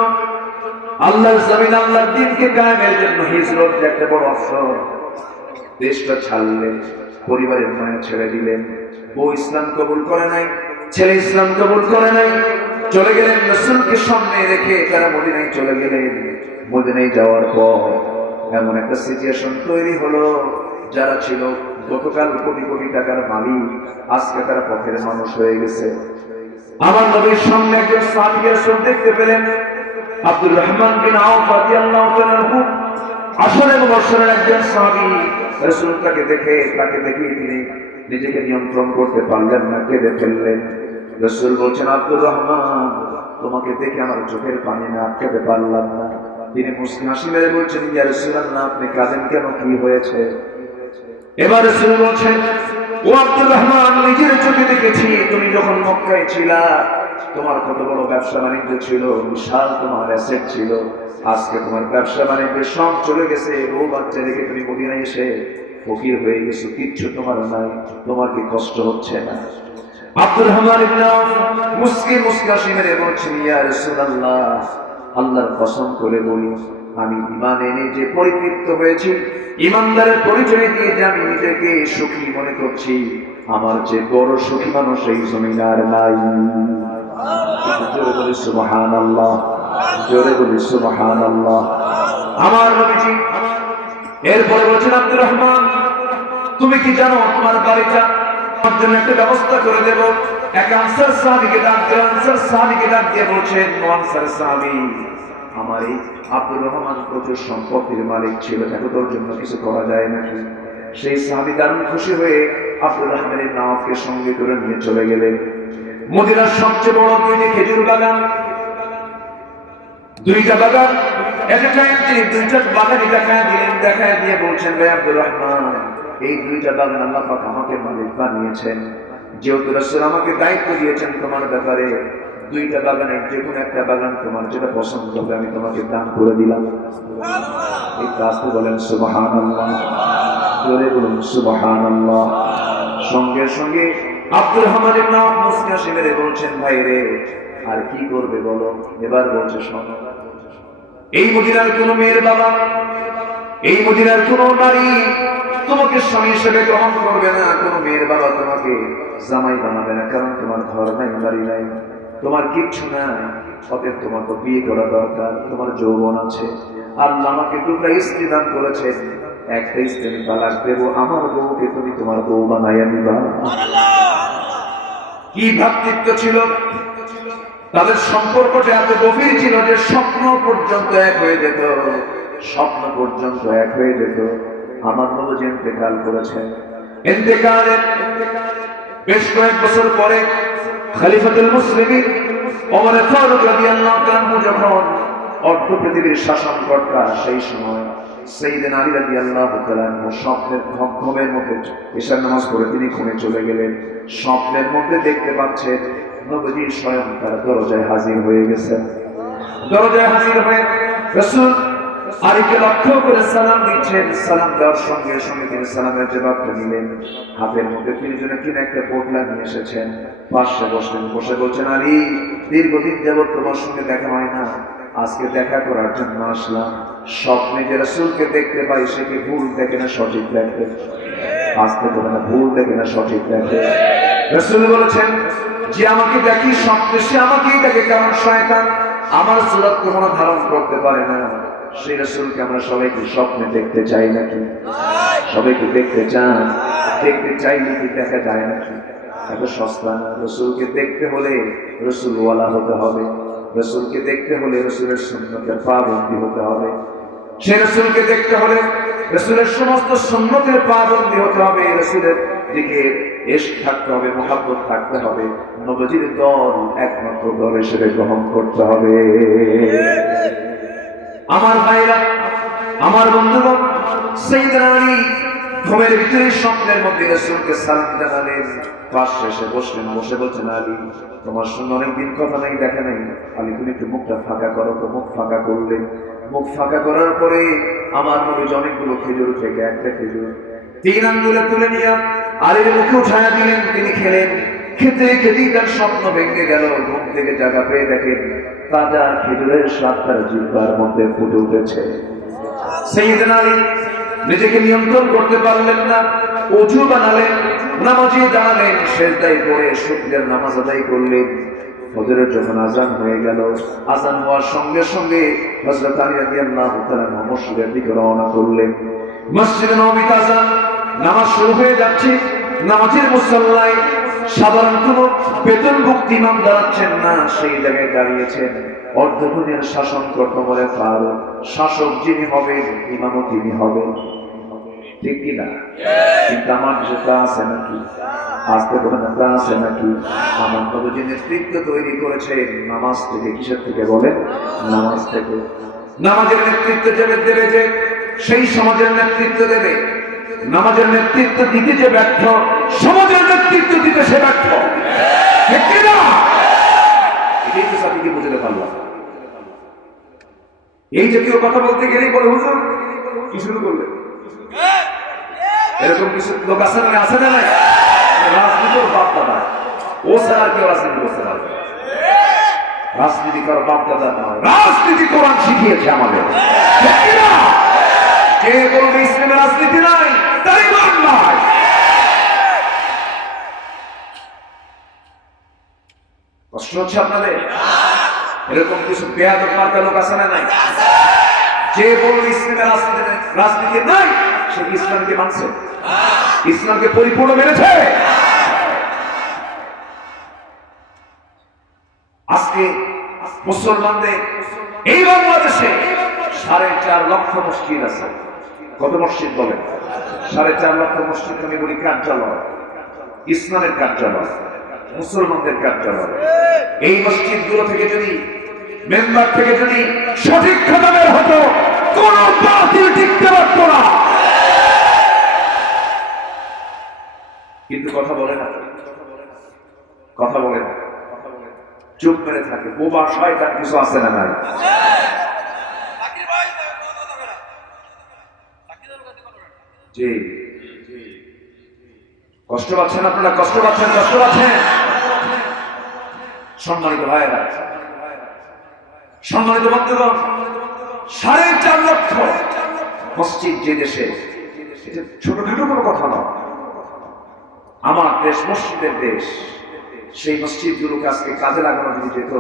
আল্লাহর জমিন, আল্লাহর দ্বীনকে কায়েমের জন্য হিজরত একটা বড় অবসর। দেশটা ছাড়লেন, পরিবারের মায়া ছেড়ে দিলেন। বউ ইসলাম কবুল করে নাই, ছেলে ইসলাম কবুল করে নাই। চলে গেলেন রাসূলকে সামনে রেখে, তারা মদিনায় চলে গেলেন। মদিনায় যাওয়ার পর এমন একটা সিচুয়েশন তৈরি হলো, যারা ছিল গতকাল কোটি কোটি টাকার মালিক, আজকে তারা পথের মানুষ হয়ে গেছে। আমার নবীর সামনে একজন সাহাবী রাসূল দেখতে পেলেন, আব্দুর রহমান বিন আওফ রাদিয়াল্লাহু তাআলা আনহু, আসরের বছরের একজন সাহাবী। রাসূল তাকে দেখে তিনি নিজেকে নিয়ন্ত্রণ করতে পারলেন না, কেঁদে ফেললেন। রাসূল বলছেন, আব্দুর রহমান, তোমাকে দেখে আমার চোখের পানি না আটকাতে পারলাম না। তিনি মুস্কি হাসি মেরে বলছেন, ইয়া রাসূলুল্লাহ, আপনি কাঁদেন কেন, কি হয়েছে? এবার রাসূল বলছেন, ও আব্দুর রহমান, নিজের চোখে দেখেছি তুমি যখন মক্কায় ছিলা, তোমার কত বড় ব্যবসা বাণিজ্য ছিল, বিশাল তোমার অ্যাসেট ছিল। আজকে তোমার ব্যবসা বাণিজ্য সব চলে গেছে। বউ বাচ্চা রেখে তুমি মদিনায় এসে ফকির হয়ে গেছো, কিচ্ছু তোমার নাই। তোমার কি কষ্ট হচ্ছে না? আব্দুর রহমান ইবনে আওফ মুস্কি হাসি মেরে বলছেন, ইয়া রাসূলুল্লাহ, আল্লাহর কসম করে বলি, আমি ঈমান এনে যে পরিতৃপ্ত হয়েছি, ঈমানদারের পরিচয় দিয়ে যে আমি নিজেকে সুখী মনে করছি, আমার যে বড় সুখী মানুষ এই জমিনে আর নাই। জোরে বলি সুবহানাল্লাহ, জোরে বলি সুবহানাল্লাহ। আমার নবীজি এরপরে বলছেন, আব্দুর রহমান, তুমি কি জানো তোমার বাড়িটা আমার জন্য একটা ব্যবস্থা করে দেব। এক আনসার সাহাবীকে ডাক দিয়ে বলছেন, ও আনসার সাহাবী, আমার এই আব্দুর রহমান প্রচুর সম্পত্তির মালিক ছিল, তাকে তোর জন্য কিছু করা যায় নাকি? সেই সাহাবী দারুণ খুশি হয়ে আব্দুর রহমান ইবনে আওফকে সঙ্গে করে নিয়ে চলে গেলেন মদিনার সবচেয়ে বড় দুইটি খেজুর বাগান, দুইটা বাগান একটা টাইম তিনি দুইটা বাগানই দেখায় দিয়ে বলছেন, ভাই আব্দুর রহমান, এই দুইটা বাগান আল্লাহ পাক আমাকে মালিক বানিয়েছেন, যেহেতু রাসূল আমাকে দায়িত্ব দিয়েছেন তোমার ব্যাপারে, দুইটা বাগানের যে কোনো একটা বাগান তোমার যেটা পছন্দ হবে আমি তোমাকে দান করে দিলাম। এই কাজটা বলেন সুবহানাল্লাহ, জোরে বলুন সুবহানাল্লাহ। সঙ্গে সঙ্গে আব্দুর রহমান ইবনে আওফ মুসকে হাসি মেরে বলছেন, ভাই রে আর কি করবে বলো। এবার বলছে, শোনো, এই মদিনার কোন মেয়ের বাবা, এই মদিনার কোন নারী তোমাকে স্বামী হিসেবে গ্রহণ করবে না, কোন মেয়ের বাবা তোমাকে জামাই বানাবে না, কারণ তোমার ঘর নাই, বাড়ি নাই, তোমার কিচ্ছু নাই। অতএব তোমার তো বিয়ে করা দরকার, তোমার যৌবন আছে, আল্লাহ আমাকে দুটো স্ত্রী দান করেছে, একটা স্ত্রী আমি তালাক দেবো, আমার বউকে তুমি তোমার বউ বানাইয়া নিবা। কি ভ্রাতৃত্ব ছিল তাদের, সম্পর্কটা এত গভীর ছিল যে স্বপ্ন পর্যন্ত এক হয়ে যেত, স্বপ্ন পর্যন্ত এক হয়ে যেত। আমার নবী ইন্তেকাল করেছেন, ইন্তেকালের বেশ কয়েক বছর পরে খলিফাতুল মুসলিমিন ওমর ফারুক রাদিয়াল্লাহু তাআলা যখন অর্ধ পৃথিবীর শাসনকর্তা, সেই সময় সাইয়েদনা আলী রাদিয়াল্লাহু তাআলা স্বপ্নের ঘুমের মধ্যে ঈশার নামাজ পড়ে তিনি ঘুমে চলে গেলেন। স্বপ্নের মধ্যে দেখতে পাচ্ছেন নবী স্বয়ং তার দরজায় হাজির হয়ে গেছেন। দরজায় হাজির হয়ে রাসূল আলীকে লক্ষ্য করে সালাম দিচ্ছেন। সালাম দেওয়ার সঙ্গে সঙ্গে তিনি সালামের জবাবটা নিলেন। হাতের মধ্যে তিনি যেন কিনা একটা পোটলা নিয়ে এসেছেন, পাশে বসলেন, বসে বলছেন, আলী দীর্ঘদিন যাবত তোমার সঙ্গে দেখা হয় না, আজকে দেখা করার জন্য আসলাম। স্বপ্নে যে রাসূলকে দেখতে পাই সে কি ভুল দেখে না সঠিক দেখে? আজকে তো না ভুল দেখে না সঠিক দেখে। রাসূল বলেছেন, যে আমাকে দেখি স্বপ্নে সে আমাকেই দেখে, কারণ শয়তান আমার সুরত কখনো ধারণ করতে পারে না। সেই রাসূলকে আমরা সবাইকে স্বপ্নে দেখতে চাই নাকি? সবাইকে দেখতে চান? দেখতে চাইলে কি দেখা যায় নাকি? এত সস্তা না। রাসূলকে দেখতে হলে রাসূলওয়ালা হতে হবে, রাসূলকে দেখতে হলে রাসূলের সুন্নতের পাবন্দি হতে হবে, সেই রাসূলকে দেখতে হলে রাসূলের সমস্ত সুন্নতের পাবন্দি হতে হবে, রাসূলের দিকে ইশক থাকতে হবে, মুহাব্বত থাকতে হবে, নবীর দল একমাত্র দল হিসেবে গ্রহণ করতে হবে। আমার ভাইরা, আমার বন্ধুগণ, সাইয়েদনা আলী ঘুমের ভিতরে স্বপ্নের মধ্যে রাসূলকে সালাম জানালেন, পাশে এসে বসলেন, বসে বলছেন, আলী তোমার সঙ্গে অনেকদিন কথা নাই, দেখা নাই, আলী তুমি একটু মুখটা ফাঁকা করো। তো মুখ ফাঁকা করলেন। মুখ ফাঁকা করার পরে আমার নবী অনেকগুলো খেজুর থেকে একটা খেজুর 3 আঙ্গুলে তুলে নিয়ে আলীর মুখে উঠায়া দিলেন। তিনি খেলেন। খেতে খেতেই তার স্বপ্ন ভেঙে গেল। ঘুম থেকে জায়গা পেয়ে দেখেন তাজা খেজুরের স্বাদ তার জিহ্বার মধ্যে ফুটে উঠেছে। সাইয়েদনা আলী নিজেকে নিয়ন্ত্রণ করতে পারলেন না। ওযু বানালেন, নামাজে দাঁড়ালেন, সিজদায় পড়ে শুকরের নামাজ আদায় করলেন। ফজরের যখন আজান হয়ে গেল, আজান হওয়ার সঙ্গে সঙ্গে হযরত আলী রাদিয়াল্লাহু তাআলা মসজিদের দিকে রওনা করলেন। মসজিদে নববীতে আজান, নামাজ শুরু হয়ে যাচ্ছে। নামাজের মুসল্লায় সাধারণ কোনো বেতনভুক্ত ইমাম দাঁড়াচ্ছেন না, সেই জায়গায় দাঁড়িয়েছেন অর্ধপতির শাসনকর্তা ওমর ফারুক। শাসক যিনি হবেন, ইমামও তিনি হবেন, ঠিক কিনা? কিন্তু আমার যেটা আছে নাকি? আজকে কোনো নেতা আছে নাকি? আমার নবী যে নেতৃত্ব তৈরি করেছেন নামাজ থেকে, কিসের থেকে বলেন? নামাজ থেকে। নামাজের নেতৃত্ব দেবে যে, সেই সমাজের নেতৃত্ব দেবে। নামাজের নেতৃত্ব দিতে যে ব্যর্থ, সমাজের নেতৃত্ব দিতে সে ব্যর্থ, ঠিক কিনা? এটাই তো সাথীকে বুঝতে পারলাম। এই জাতীয় কথা বলতে গেলেই বলে, হুজুর কি শুরু করলেন? এরকম কিছু লোক আছে না? আছে না? রাজনীতির বাপ দাদা, ও ছাড়া কেউ রাজনীতি করতে পারবে? রাজনীতি করার বাপ দাদা নয়, রাজনীতি কোরআন শিখিয়েছে আমাদের, ঠিক কিনা? কে বলবে ইসলামে রাজনীতি নাই, তার ঈমান নাই। কষ্ট হচ্ছে আপনাদের? এরকম কিছু বেয়াদব মার্কা লোক আছে না? নাই। যে বলবে ইসলামে রাজনীতি নাই, সে ইসলামকে মানছে, ইসলামকে পরিপূর্ণ মেনেছে। আজকে মুসলমানদের এই বাংলাদেশে 4.5 লক্ষ মসজিদ আছে। কত মসজিদ বলেন? 4.5 লক্ষ মসজিদ আমি বলি কার্যালয়, ইসলামের কার্যালয়, মুসলমানদের কার্যালয়। এই মসজিদগুলো থেকে যদি, মেম্বার থেকে যদি সঠিক কথা বের হতো, কোন বাতিল টিকতে পারতো না। কিন্তু কথা বলে না, কথা বলে না, চুপ মেরে থাকে। বোবা শয়তান কিছু আছে না নাই? জি, কষ্ট পাচ্ছেন আপনারা, কষ্ট পাচ্ছেন, কষ্ট পাচ্ছেন। সম্মানিত ভাইয়েরা, সম্মানিত বন্ধুগণ, 4.5 লক্ষ মসজিদ যে দেশে, এটা ছোটখাটো কোনো কথা নয়। আমার দেশ মসজিদের দেশ। সেই মসজিদগুলোকে আজকে কাজে লাগানো যদি যেত,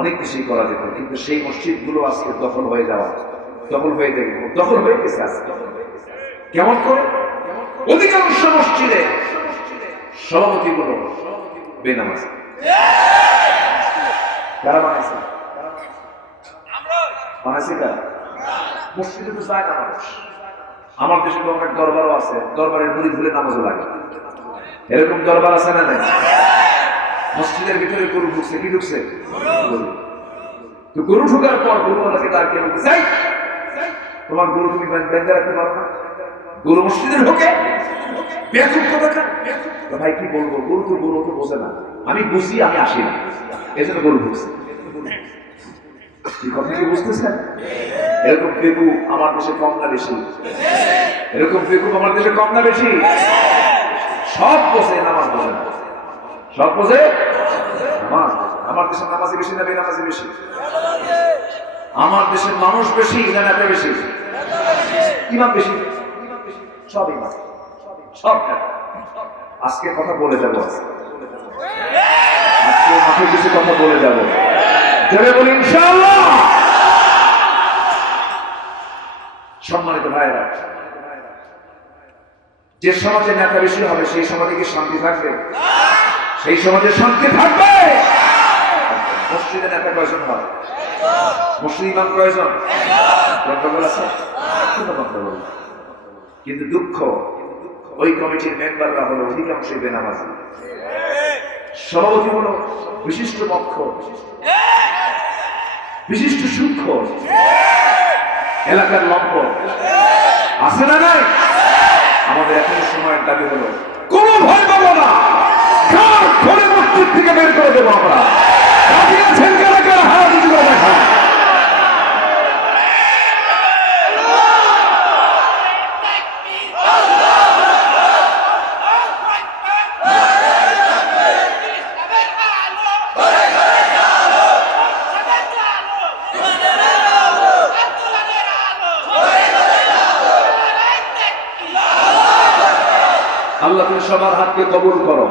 অনেক কিছুই করা যেত। কিন্তু সেই মসজিদগুলো আজকে দখল হয়ে যাওয়া, দখল হয়ে গেছে আজকে। কেমন করে? অধিকাংশ মসজিদে সভাপতিগুলো বেনামাজ। কারা বানাইছে? বানাইছে কারা? মসজিদে তো যায় না মানুষ। আমার দেশে তো অনেক দরবারও আছে, দরবারের মুড়ি ভুলে নামাজও লাগে। এরকম দরবার আছে না নাই? মসজিদের ভিতরে গরু ঢুকছে, কি ঢুকছে? তো গরু ঢুকার পর গরুওয়ালাকে ডাক দিয়ে বলতে চাই, তোমার গরু তুমি বেঁধে রাখতে পারো না? গরু মসজিদে ঢোকে, বেকুব কোথাকার। ভাই কি বলবো, গরু তো বোঝে না। আমি বুঝি, আমি আসি না, এজন্য গরু ঢুকছে। কথা কি বুঝতেছেন? এরকম বেকুব আমার দেশে কম না বেশি? এরকম বেকুব আমার দেশে কম না বেশি? সব বোঝে, নামাজ বোঝে না। সব বোঝে, নামাজ। আমার দেশের নামাজি বেশি না বেনামাজি বেশি? আমার দেশের মানুষ বেশি না নেতা বেশি? ইমাম বেশি? সব ইমাম, সব নেতা। আজকে কথা বলে যাবো, আজকে মাঠে কিছু কথা বলে যাবো, জোরে বলি ইনশাআল্লাহ। সম্মানিত ভাইরা, যে সমাজে নেতা বেশি হবে সেই সমাজে কি শান্তি থাকবে? সেই সমাজে শান্তি থাকবে? মসজিদে নেতা কয়জন হয়? মসজিদ ইমাম কয়জন? কিন্তু দুঃখ, ওই কমিটির মেম্বাররা হলো অধিকাংশই বেনামাজি। সভাপতি হলো বিশিষ্ট পক্ষ, বিশিষ্ট সূক্ষ্ম, এলাকার লম্ব। আছে না নাই? আমাদের এখন সময়ের দাবি হলো, কোন ভয় পাবো না, কার ঘরে মসজিদ থেকে বের করে দেবো আমরা। রাজি আছেন কারা কারা? হাত উঁচু করে দেখা। আল্লাহ তুমি সবার হাতকে কবুল করো।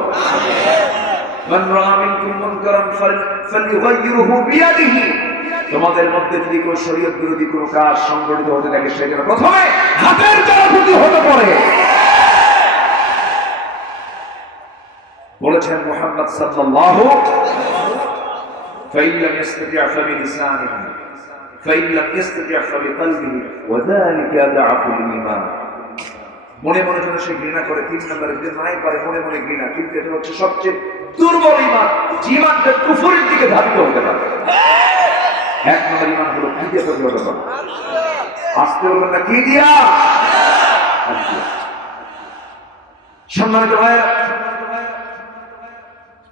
মান রাআ মিনকুম মুনকারান ফালইউগাইয়িরহু বিয়াদিহি। তোমাদের মধ্যে যদি কোনো শরীয়ত বিরোধী কোনো কাজ সংগঠিত হতে থাকে, সেটা প্রথমে হাতের দ্বারা প্রতিহত করে। বলেছেন মুহাম্মদ সাল্লাল্লাহু ফাইন লাম ইসতাতি' ফাবিলিসানিহি ফাইন লাম ইসতাতি' ফাবিকলবিহি ওয়া যালিকা আদআফুল ঈমান। মনে মনে যেন সে ঘৃণা করে, 3 নম্বরে যে নাই পারে মনে মনে ঘৃণা, কিন্তু এটা হচ্ছে সবচেয়ে দুর্বল ঈমান। জীবনটা কুফরের দিকে ধাবিত হতে পারে। 1 নম্বর ঈমান হলো কি দিয়ে প্রতিহত করা? আস্তে বলবেন না, কি দিয়া? সম্মানিত ভাইরা,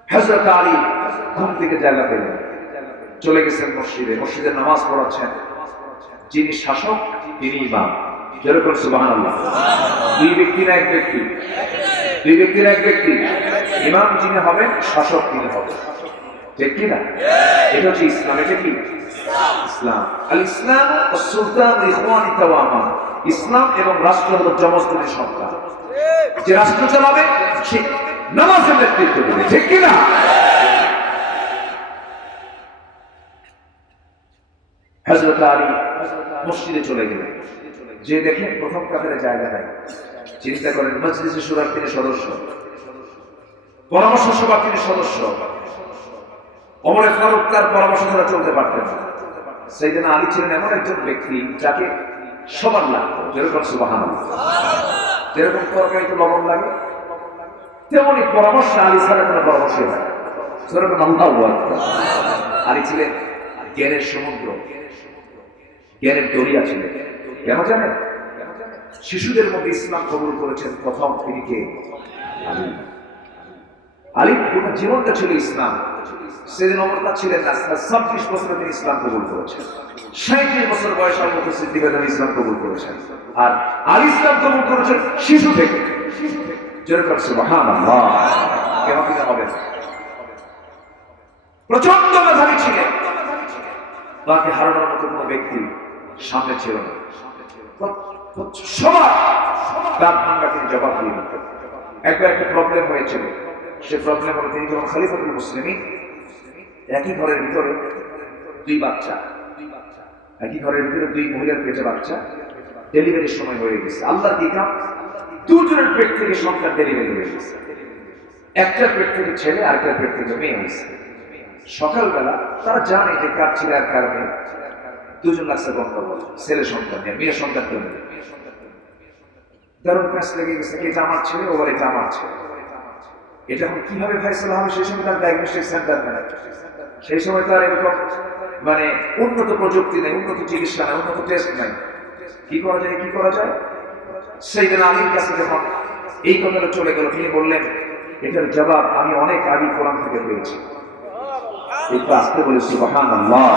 হযরত আলী ঘুম থেকে জায়গা পেলেন, চলে গেছেন মসজিদে, মসজিদে নামাজ পড়াচ্ছেন। যিনি শাসক তিনি ইমাম। যেরকম সুবহানাল্লাহ। 2 ব্যক্তি না এক ব্যক্তি? 2 ব্যক্তির এক ব্যক্তি। ইমাম যিনি হবেন, শাসক তিনি হবেন, ঠিক কি না? এটা হচ্ছে ইসলাম। এটা কি ইসলাম? আল ইসলাম ও সুলতান ইখওয়ানি তাওয়ামা। ইসলাম এবং রাষ্ট্র হলো যমজ দুটি সত্তা। যে রাষ্ট্র চালাবে সে নামাজের নেতৃত্ব দেবে, ঠিক কি না? হযরত আলী মসজিদে চলে গেলেন, যে দেখেন প্রথম কাতারে জায়গা নাই। চিন্তা করেন, মজলিসে শুরার তিনি সদস্য, পরামর্শ সভার তিনি সদস্য। ওমর ফারুক তার পরামর্শ ছাড়া চলতে পারতেন না। সাইয়েদনা আলী ছিলেন এমন একজন ব্যক্তি যাকে সবার লাগতো। যেরকম সুবহানাল্লাহ। যেরকম তরকারিতে লবণ লাগে তেমনি পরামর্শ আলী ছাড়া কোনো পরামর্শ হয় সেরকম আল্লাহ আলী ছিলেন জ্ঞানের সমুদ্র, জ্ঞানের দরিয়া ছিলেন। কেন জানেন? শিশুদের মধ্যে ইসলাম কবুল করেছেন প্রথম তিনি কে? আলী। আলী গোটা জীবনটা ছিল ইসলাম। সেদিন অমরতা ছিলেন না, 26 বছরে তিনি ইসলাম কবুল করেছেন। 37 বছর বয়স আবু বকর সিদ্দিক ইসলাম কবুল করেছেন। আর আলী ইসলাম কবুল করেছেন শিশু থেকে। যেরকম সুবহানাল্লাহ, কেন কিনা হবে? প্রচন্ড মেধাবী ছিলেন, তাকে হারানোর মতো কোনো ব্যক্তি সামনে ছিল না। সবার দাঁত ভাঙ্গা তিনি জবাব দিয়ে দিতেন। একবার একটা প্রবলেম হয়েছিল, সে প্রবলেম হলো তিনি যখন খলিফাতুল মুসলিমিন, একই ঘরের ভিতরে দুই বাচ্চা, একই ঘরের ভিতরে দুই মহিলার পেটে বাচ্চা, ডেলিভারির সময় হয়ে গেছে। আল্লাহ দিতাম দুজনের পেট থেকে সন্তান ডেলিভারি হয়ে গেছে। একটার পেট থেকে ছেলে, আরেকটার পেট থেকে মেয়ে হয়েছে। সকালবেলা তারা জানে যে কার ছেলে আর কার মেয়ে, দুজন লাগছে গন্ডগোল, ছেলে সন্তান নিয়ে, মেয়ে সন্তান তো নেই। দারুণ কাজ লেগে গেছে, এটা আমার ছেলে, ওবার এটা আমার ছেলে। এটা এখন কিভাবে ফয়সালা হবে? সেই সময় তার ডায়াগনস্টিক সেন্টার নেই, সেই সময় তার এরকম মানে উন্নত প্রযুক্তি নেই, উন্নত চিকিৎসা নেই, উন্নত টেস্ট নাই। কি করা যায়, কি করা যায়? সেইদিন আলীর কাছে যখন এই কথাটা চলে গেল, তিনি বললেন এটার জবাব আমি অনেক আগে কোরআন থেকে পেয়েছি। একটু আসতে বলে সুবহানাল্লাহ,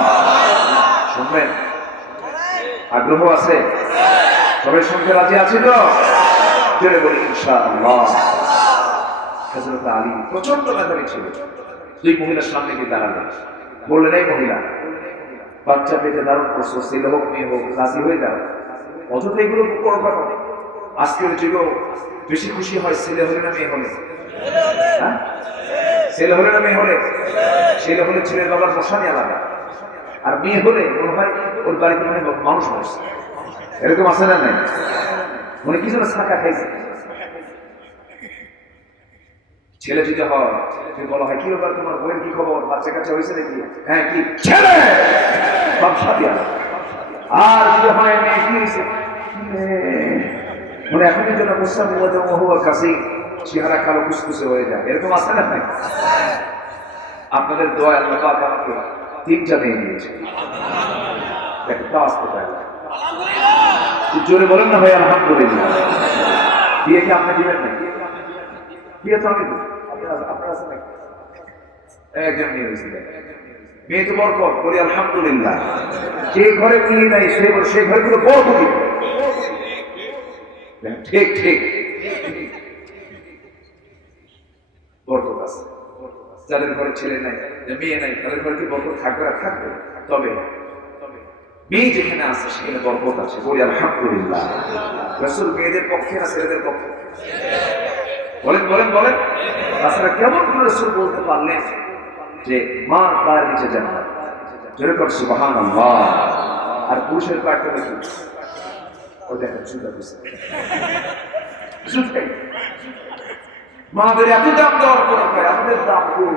শুনবেন? আগ্রহ আছে? সবাই শুনতে রাজি আছে তো? জোরে বলি ইনশাআল্লাহ। হযরত আলী প্রচন্ড মেধাবী ছিল। দুই মহিলার সামনে গিয়ে দাঁড়ালেন, বললেন এই মহিলা, বাচ্চা পেটে ধারণ করছো, ছেলে হোক মেয়ে হোক, রাজি হয়ে যাও। অযথা এগুলো করো কেন? আজকের যুগেও বেশি খুশি হয় ছেলে হলে না মেয়ে হলে? হ্যাঁ, ছেলে হলে না মেয়ে হলে? ছেলে হলে ছেলের বাবার মশানি আলাদা, আর মেয়ে হলে মনে হয় ওর বাড়িতে মনে মানুষ মরছে। এরকম আছে না নাই? মনে কি যেন ছাকা খাইছে। ছেলে যদি হয় বলা হয় কি ব্যাপার, তোমার বইয়ের কি খবর, বাচ্চা কাচ্চা হয়েছে নাকি? হ্যাঁ, কি ছেলে, ব্যবসা দিয়া। আর যদি হয় মেয়ে, কি হয়েছে? মানে এখনই যেন মুসলাম মহুয়ার কাছে চেহারা কালো কুসকুসে হয়ে যায়। এরকম আছে না নাই? আপনাদের দোয়া আল্লাহ পাক আমাকে 3টা মেয়ে দিয়েছে। একটা আসতে পারে, জোরে বলেন না ভাই আলহামদুলিল্লাহ। বিয়ে কি আপনি দিবেন না? বিয়ে তো আমি দেব, আপনার আছে নাকি? একজন মেয়ে হয়েছিল, মেয়ে তো বরকত, বলি আলহামদুলিল্লাহ। যে ঘরে মেয়ে নাই সে ঘরে গুলো বরকত। ঠিক ঠিক, বরকত আছে। যাদের ঘরে ছেলে নাই, মেয়ে নাই, তাদের ঘরে কি বরকত থাকবে? আর থাকবে। তবে মেয়ে যেখানে আছে সেখানে বরকত আছে, বলি আলহামদুলিল্লাহ। রাসূল মেয়েদের পক্ষে না ছেলেদের পক্ষে? বলেন বলেন বলেন। তাছাড়া কেমন করে রাসূল বলতে পারলেন যে মার পায়ের নিচে জান্নাত? জোরে কর সুবহানাল্লাহ। আর পুরুষের পায়ের তলে কি? ও দেখেন জুতা দিছে, জুতাই। মাদের এত দাম দেওয়ার পর আমাদের দাম কম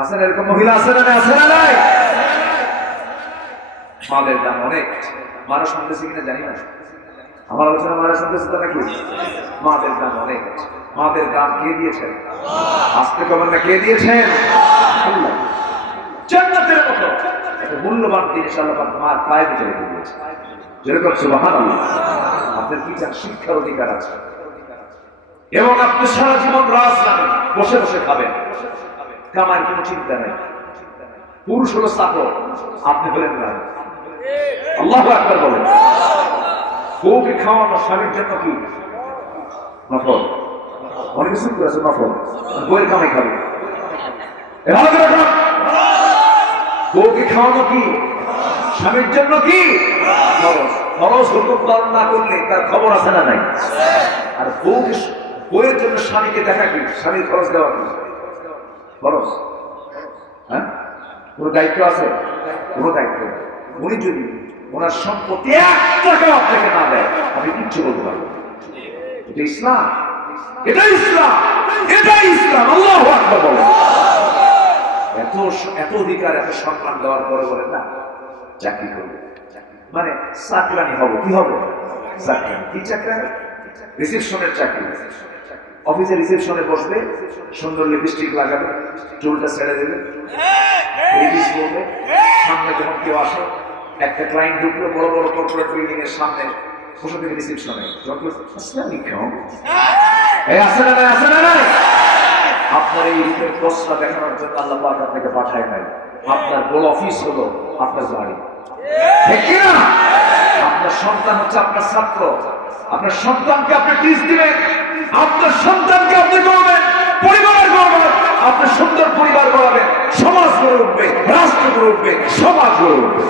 আছে না? এরকম মহিলা আছে না? আছে না নাই? মাদের দাম অনেক। মানুষ শুনতেছে কিনা জানি না, আমার আলোচনা মারা শুনতেছে তো নাকি? মাদের দাম অনেক। মাদের দাম কে দিয়েছেন? আসতে কবেন না, কে দিয়েছেন? আল্লাহ। জান্নাতের মতো মূল্যবান জিনিস আল্লাহ পাক মার পায়ে ভিতরে দিয়েছে। যেরকম সুবহানাল্লাহ। আপনার কি চান? শিক্ষার অধিকার আছে, এবং আপনি সারা জীবন রাজ নামে বসে বসে খাবেন, কামার কোনো চিন্তা নেই। পুরুষ হলো চাকর, আপনি হলেন না। আল্লাহু আকবার বলেন। বউকে খাওয়ানো স্বামীর জন্য কি নফল? অনেক কিছু আছে নফল, বউয়ের কামাই খাবে। বউকে খাওয়ানো কি স্বামীর জন্য কি ফরজ? ফরজ হুকুম পালন না করলে তার খবর আছে না নাই? আর বউকে, বউয়ের জন্য স্বামীকে দেখা কি? স্বামীর খরচ দেওয়া কি ফরজ? হ্যাঁ, কোনো দায়িত্ব আছে? কোনো দায়িত্ব। উনি যদি ওনার সম্পত্তি 1 টাকাও আপনাকে না দেয়, আপনি কিচ্ছু বলতে পারবেন। এটা ইসলাম, এটা ইসলাম, এটা ইসলাম। আল্লাহু আকবার বলেন। এত অধিকার, এত সম্মান দেওয়ার পরে বলেন না চাকরি করবে, মানে চাকরানি হবো। কি হবো? চাকরি। কি চাকরি? রিসেপশনের চাকরি। অফিসে রিসেপশনে বসবে, সুন্দর লিপস্টিক লাগাবে, চুলটা ছেড়ে দেবে, বলবে, সামনে যখন কেউ আসে, একটা ক্লায়েন্ট ঢুকলো বড় বড় কর্পোরেট বিল্ডিং এর সামনে, বসে থেকে রিসেপশনে আপনার এই রূপের দশটা দেখানোর জন্য আল্লাহ পাক আপনাকে পাঠায় নাই। আপনার বড় অফিস হলো আপনার বাড়ি, ঠিক না? আপনার সন্তান হচ্ছে আপনার ছাত্র। আপনার সন্তানকে আপনি টিচ দিবেন, আপনার সন্তানকে আপনি করবেন, পরিবারের করবেন, আপনার সুন্দর পরিবার গড়াবেন, সমাজ গড়ে উঠবে, রাষ্ট্র গড়ে উঠবে, সমাজ গড়ে উঠবে।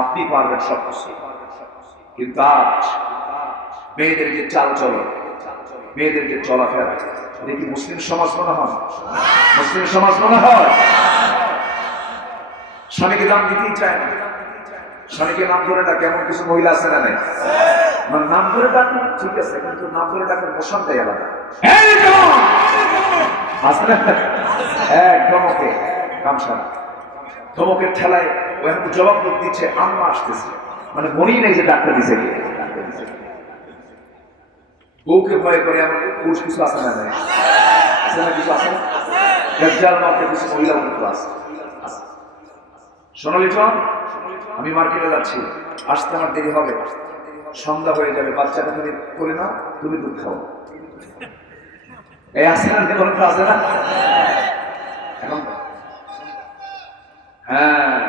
আপনি পারবেন সবকিছু। কিন্তু আজ মেয়েদের যে চাল চলন, মেয়েদের যে চলাফেরা, এটা কি মুসলিম সমাজ মনে হয়? মুসলিম সমাজ মনে হয়? স্বামীকে দাম দিতেই চায় না, স্বামীকে নাম ধরে ডাকে। এমন কিছু মহিলা আছে না? নাই? নাম ধরে ডাকে ঠিক আছে, কিন্তু নাম ধরে ডাকে মোশনটাই আলাদা। ধমকে কামসা, ধমকের ঠেলায় ও এখন জবাব দিচ্ছে আম্মা আসতেছে, মানে মনেই নেই যে ডাক্তার দিছে। বউকে ভয় করে এমন পুরুষ কিছু আছে না? নাই? আছে না? কিছু আছে না? গজ্জাল মার্কে কিছু মহিলা কিন্তু আছে। সোনালি টন, আমি মার্কেটে যাচ্ছি, আসতে আমার দেরি হবে, সন্ধ্যা হয়ে যাবে, বাচ্চাটা তুমি করে নাও, তুমি দুধ খাও। এই আসে না? আছে না? এখন হ্যাঁ,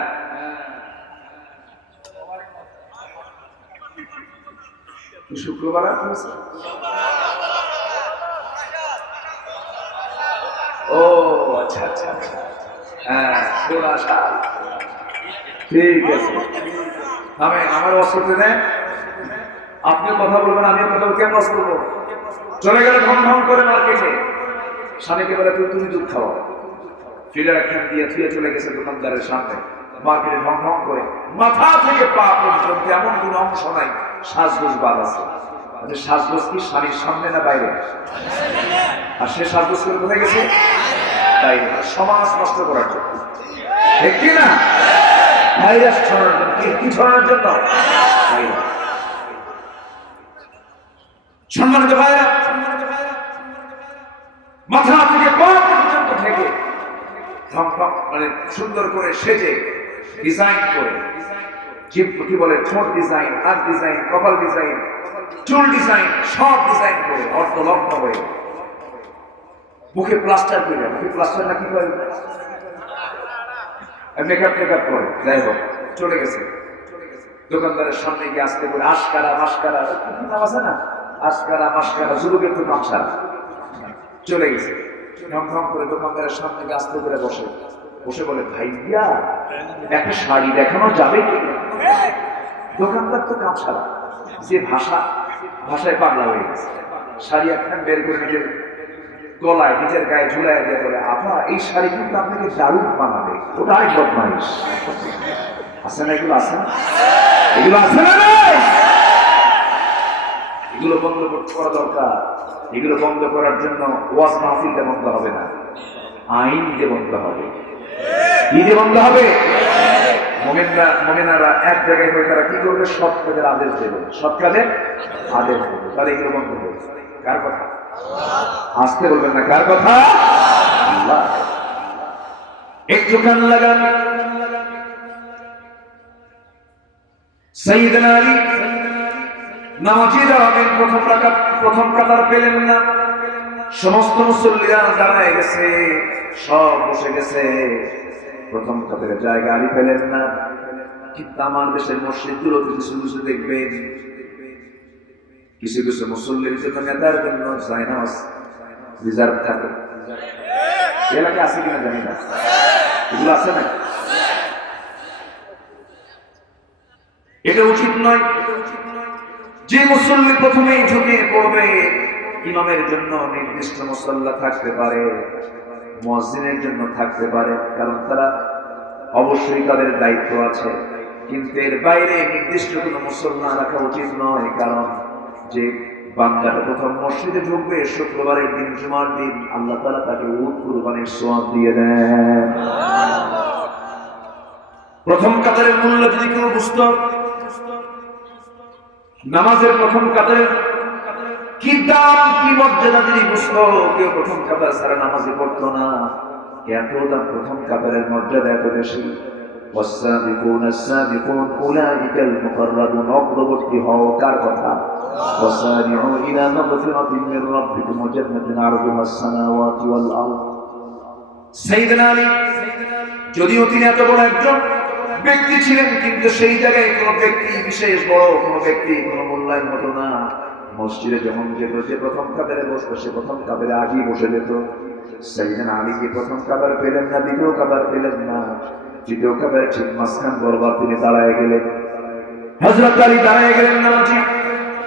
শুক্রবার ও আচ্ছা আচ্ছা আচ্ছা, হ্যাঁ ঠিক আছে। আমি আমার ওয়াজ করতে দেন, আপনিও কথা বলবেন, আমিও কথা বলবো। কেন ওয়াজ করবো? চলে গেলে ঢং ঢং করে মার্কেটে, স্বামীকে বলে তুমি দুধ খাওয়া, ফিলার একখান দিয়ে থুয়ে চলে গেছে দোকানদারের সামনে। মার্কেটে ঢং ঢং করে মাথা থেকে পা পর্যন্ত এমন কোন অংশ নাই সাজগোজ বাদ আছে। সাজগোজ কি স্বামীর সামনে না বাইরে? আর সে সাজগোজ করে কোথায় গেছে? বাইরে। সমাজ নষ্ট করার জন্য, ঠিক কি না? ভাইরাস ছড়ানোর জন্য। কি ছড়ানোর জন্য? সম্মানিত ভাইরা, মাথা থেকে পা পর্যন্ত থেকে মানে সুন্দর করে সেজে ডিজাইন করে, কি বলে, ঠোঁট ডিজাইন, হাত ডিজাইন, কপাল ডিজাইন, চুল ডিজাইন, সব ডিজাইন করে অর্ধলগ্ন হয়ে মুখে প্লাস্টার করে, মুখে প্লাস্টার না কি করে, মেকআপ টেকআপ করে, যাই হোক চলে গেছে দোকানদারের সামনে গিয়ে আসতে করে আশকারা মাস্কারা নাম আছে না, আশকারা মাস্কারা, যুবকের তো নাম সারা, চলে গেছে ঢং ঢং করে দোকানদারের সামনে গিয়ে আসতে করে বসে বসে বলে, ভাইয়া একটা শাড়ি দেখানো যাবে কি? দোকানদার তো কাম সারা, যে ভাষায় পাগলা হয়ে গেছে, শাড়ি একখান বের করে নিজের গলায় নিজের গায়ে ঝুলাই দিয়ে বলে, আপা এই শাড়ি কিন্তু আপনাকে দারুণ বানাবে। ওটা আরেক বদমাইশ। আছে না এগুলো? আছে না? এগুলো আছে না? এগুলো বন্ধ করা দরকার। এগুলো বন্ধ করার জন্য ওয়াজ মাহফিলটা বন্ধ হবে না, আইন দিয়ে বন্ধ হবে। কি দিয়ে বন্ধ হবে? মোমেনারা এক জায়গায় হয়ে তারা কি করবে? সৎ কাজের আদেশ দেবে, সৎ কাজের আদেশ দেবে, তাহলে এগুলো বন্ধ হবে। কার কথা? আসতে বলবেন না, কার কথা? আল্লাহ। একটু কান লাগান। সাইয়েদনা আলী নামাজীরা হবেন প্রথম কাতার পেলেন না, সমস্ত মুসল্লিরা দাঁড়ায় গেছে, সব বসে গেছে, প্রথম কাতারের জায়গা আলী পেলেন না। কিন্তু আমার দেশের মসজিদগুলোতে কিছু কিছু দেখবেন, কিছু কিছু মুসল্লির জন্য, নেতার জন্য জায়নামাজ রিজার্ভ থাকে। এলাকায় আছে কিনা জানি না, এগুলো আছে না? এটা উচিত নয়। যে মুসল্লি প্রথমেই ঝুঁকে পড়বে, ইমামের জন্য নির্দিষ্ট মুসল্লা থাকতে পারে, মুয়াজ্জিনের জন্য থাকতে পারে, কারণ তারা অবশ্যই তাদের দায়িত্ব আছে, কিন্তু এর বাইরে নির্দিষ্ট কোনো মুসল্লা রাখা উচিত নয়। কারণ যে বান্দাটা প্রথম মসজিদে ঢুকবে শুক্রবারের দিন, জুমার দিন, আল্লাহ তাআলা তাকে উট কুরবানির সওয়াব দিয়ে দেন। প্রথম কাতারের মূল্য যদি কেউ বুঝতো, নামাজের প্রথম কাতারের কি দাম কি মর্যাদা যদি বুঝতো, কেউ প্রথম কাতার ছাড়া নামাজে পড়তো না। এত দাম প্রথম কাতারের মর্যাদা এত বেশি। والسابقون السابقون أولئك المقربون অগ্রবর্তী হও কার কথা? وسارعوا إلى مغفرة من ربكم وجنة عرضها السماوات والأرض। সাইয়েদনা আলী যদিও তিনি এত বড় একজন ব্যক্তি ছিলেন, কিন্তু সেই জায়গায় কোনো ব্যক্তি বিশেষ বড় কোনো ব্যক্তি কোনো মূল্যায়ন হতো না। মসজিদে যখন যেত, যে প্রথম কাতারে বসতো সে প্রথম কাতারে আগেই বসে যেত। সাইয়েদনা আলী কি প্রথম কাতার পেলেন না, দ্বিতীয় কাতার পেলেন না, তৃতীয় কাতারে ঠিক মাঝখান বরাবর তিনি দাঁড়ায় গেলেন। হযরত আলী দাঁড়ায় গেলেন নামাজি।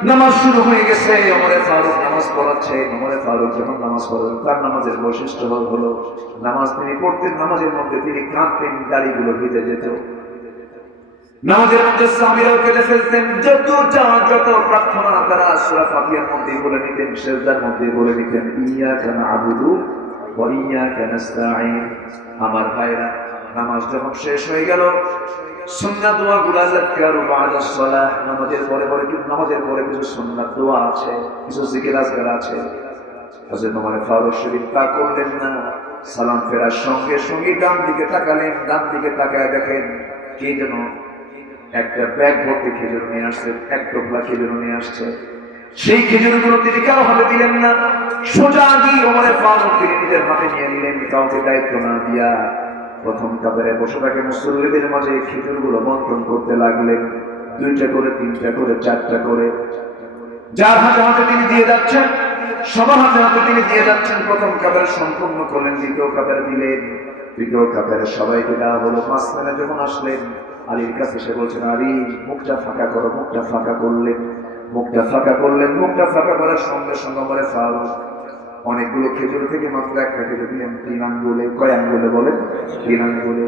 নামাজ শুরু হয়ে গেছে, ওমরে ফারুক নামাজ পড়াচ্ছে। ওমরে ফারুক যখন নামাজ পড়েন, তার নামাজের বৈশিষ্ট্য হলো নামাজ তিনি পড়তেন, নামাজের মধ্যে তিনি কাঁদতেন, দাড়িগুলো ভিজে যেত। নামাজের মধ্যে সাহাবীরাও কেঁদে ফেলতেন। যত প্রার্থনা তারা সূরা ফাতিহার মধ্যে বলে নিতেন, সিজদার মধ্যে বলে নিতেন, ইয়্যাকা না'বুদু ওয়া ইয়্যাকা নাস্তাঈন। আমার ভাইরা, নামাজ যখন শেষ হয়ে গেল, সুন্নাত দোয়াগুলো যাকারু বা'দা সালাহ, নামাজের পরে কিছু সুন্নাত দোয়া আছে, কিছু জিকির আজকার আছে। হযরত ওমর ফারুক শরীফ তা করলেন না। সালাম ফেরার সঙ্গে সঙ্গে ডান দিকে তাকালেন। ডান দিকে তাকায় দেখেন কে যেন একটা ব্যাগ ভর্তি খেজুর নিয়ে আসছে, এক টোপলা খেজুর নিয়ে আসছে। সেই খেজুরগুলো তিনি কারো হাতে দিলেন না, সোজা গিয়ে ওমর ফারুক তিনি নিজের হাতে নিয়ে নিলেন, কাউকে দায়িত্ব না দিয়া। প্রথম কাতারে বসে থাকে মুসল্লিদের মাঝে খেজুরগুলো বন্টন করতে লাগলেন, 2টা করে, 3টা করে, 4টা করে, যার হাতে হাতে তিনি দিয়ে যাচ্ছেন, সবার হাতে হাতে তিনি দিয়ে যাচ্ছেন। প্রথম কাতারে সম্পূর্ণ করলেন, দ্বিতীয় কাতারে দিলেন, তৃতীয় কাতারে সবাইকে দেওয়া হলো। মাঝখানে যখন আসলেন, আলীর কাছে এসে বলছেন, আলী মুখটা ফাঁকা করো। মুখটা ফাঁকা করলেন। মুখটা ফাঁকা করার সঙ্গে সঙ্গে ওমর ফারুক অনেকগুলো খেজুর থেকে মাত্র একটা খেজুর নিয়ে 3 আঙ্গুলে, কয় আঙ্গুলে বলেন? 3 আঙ্গুলে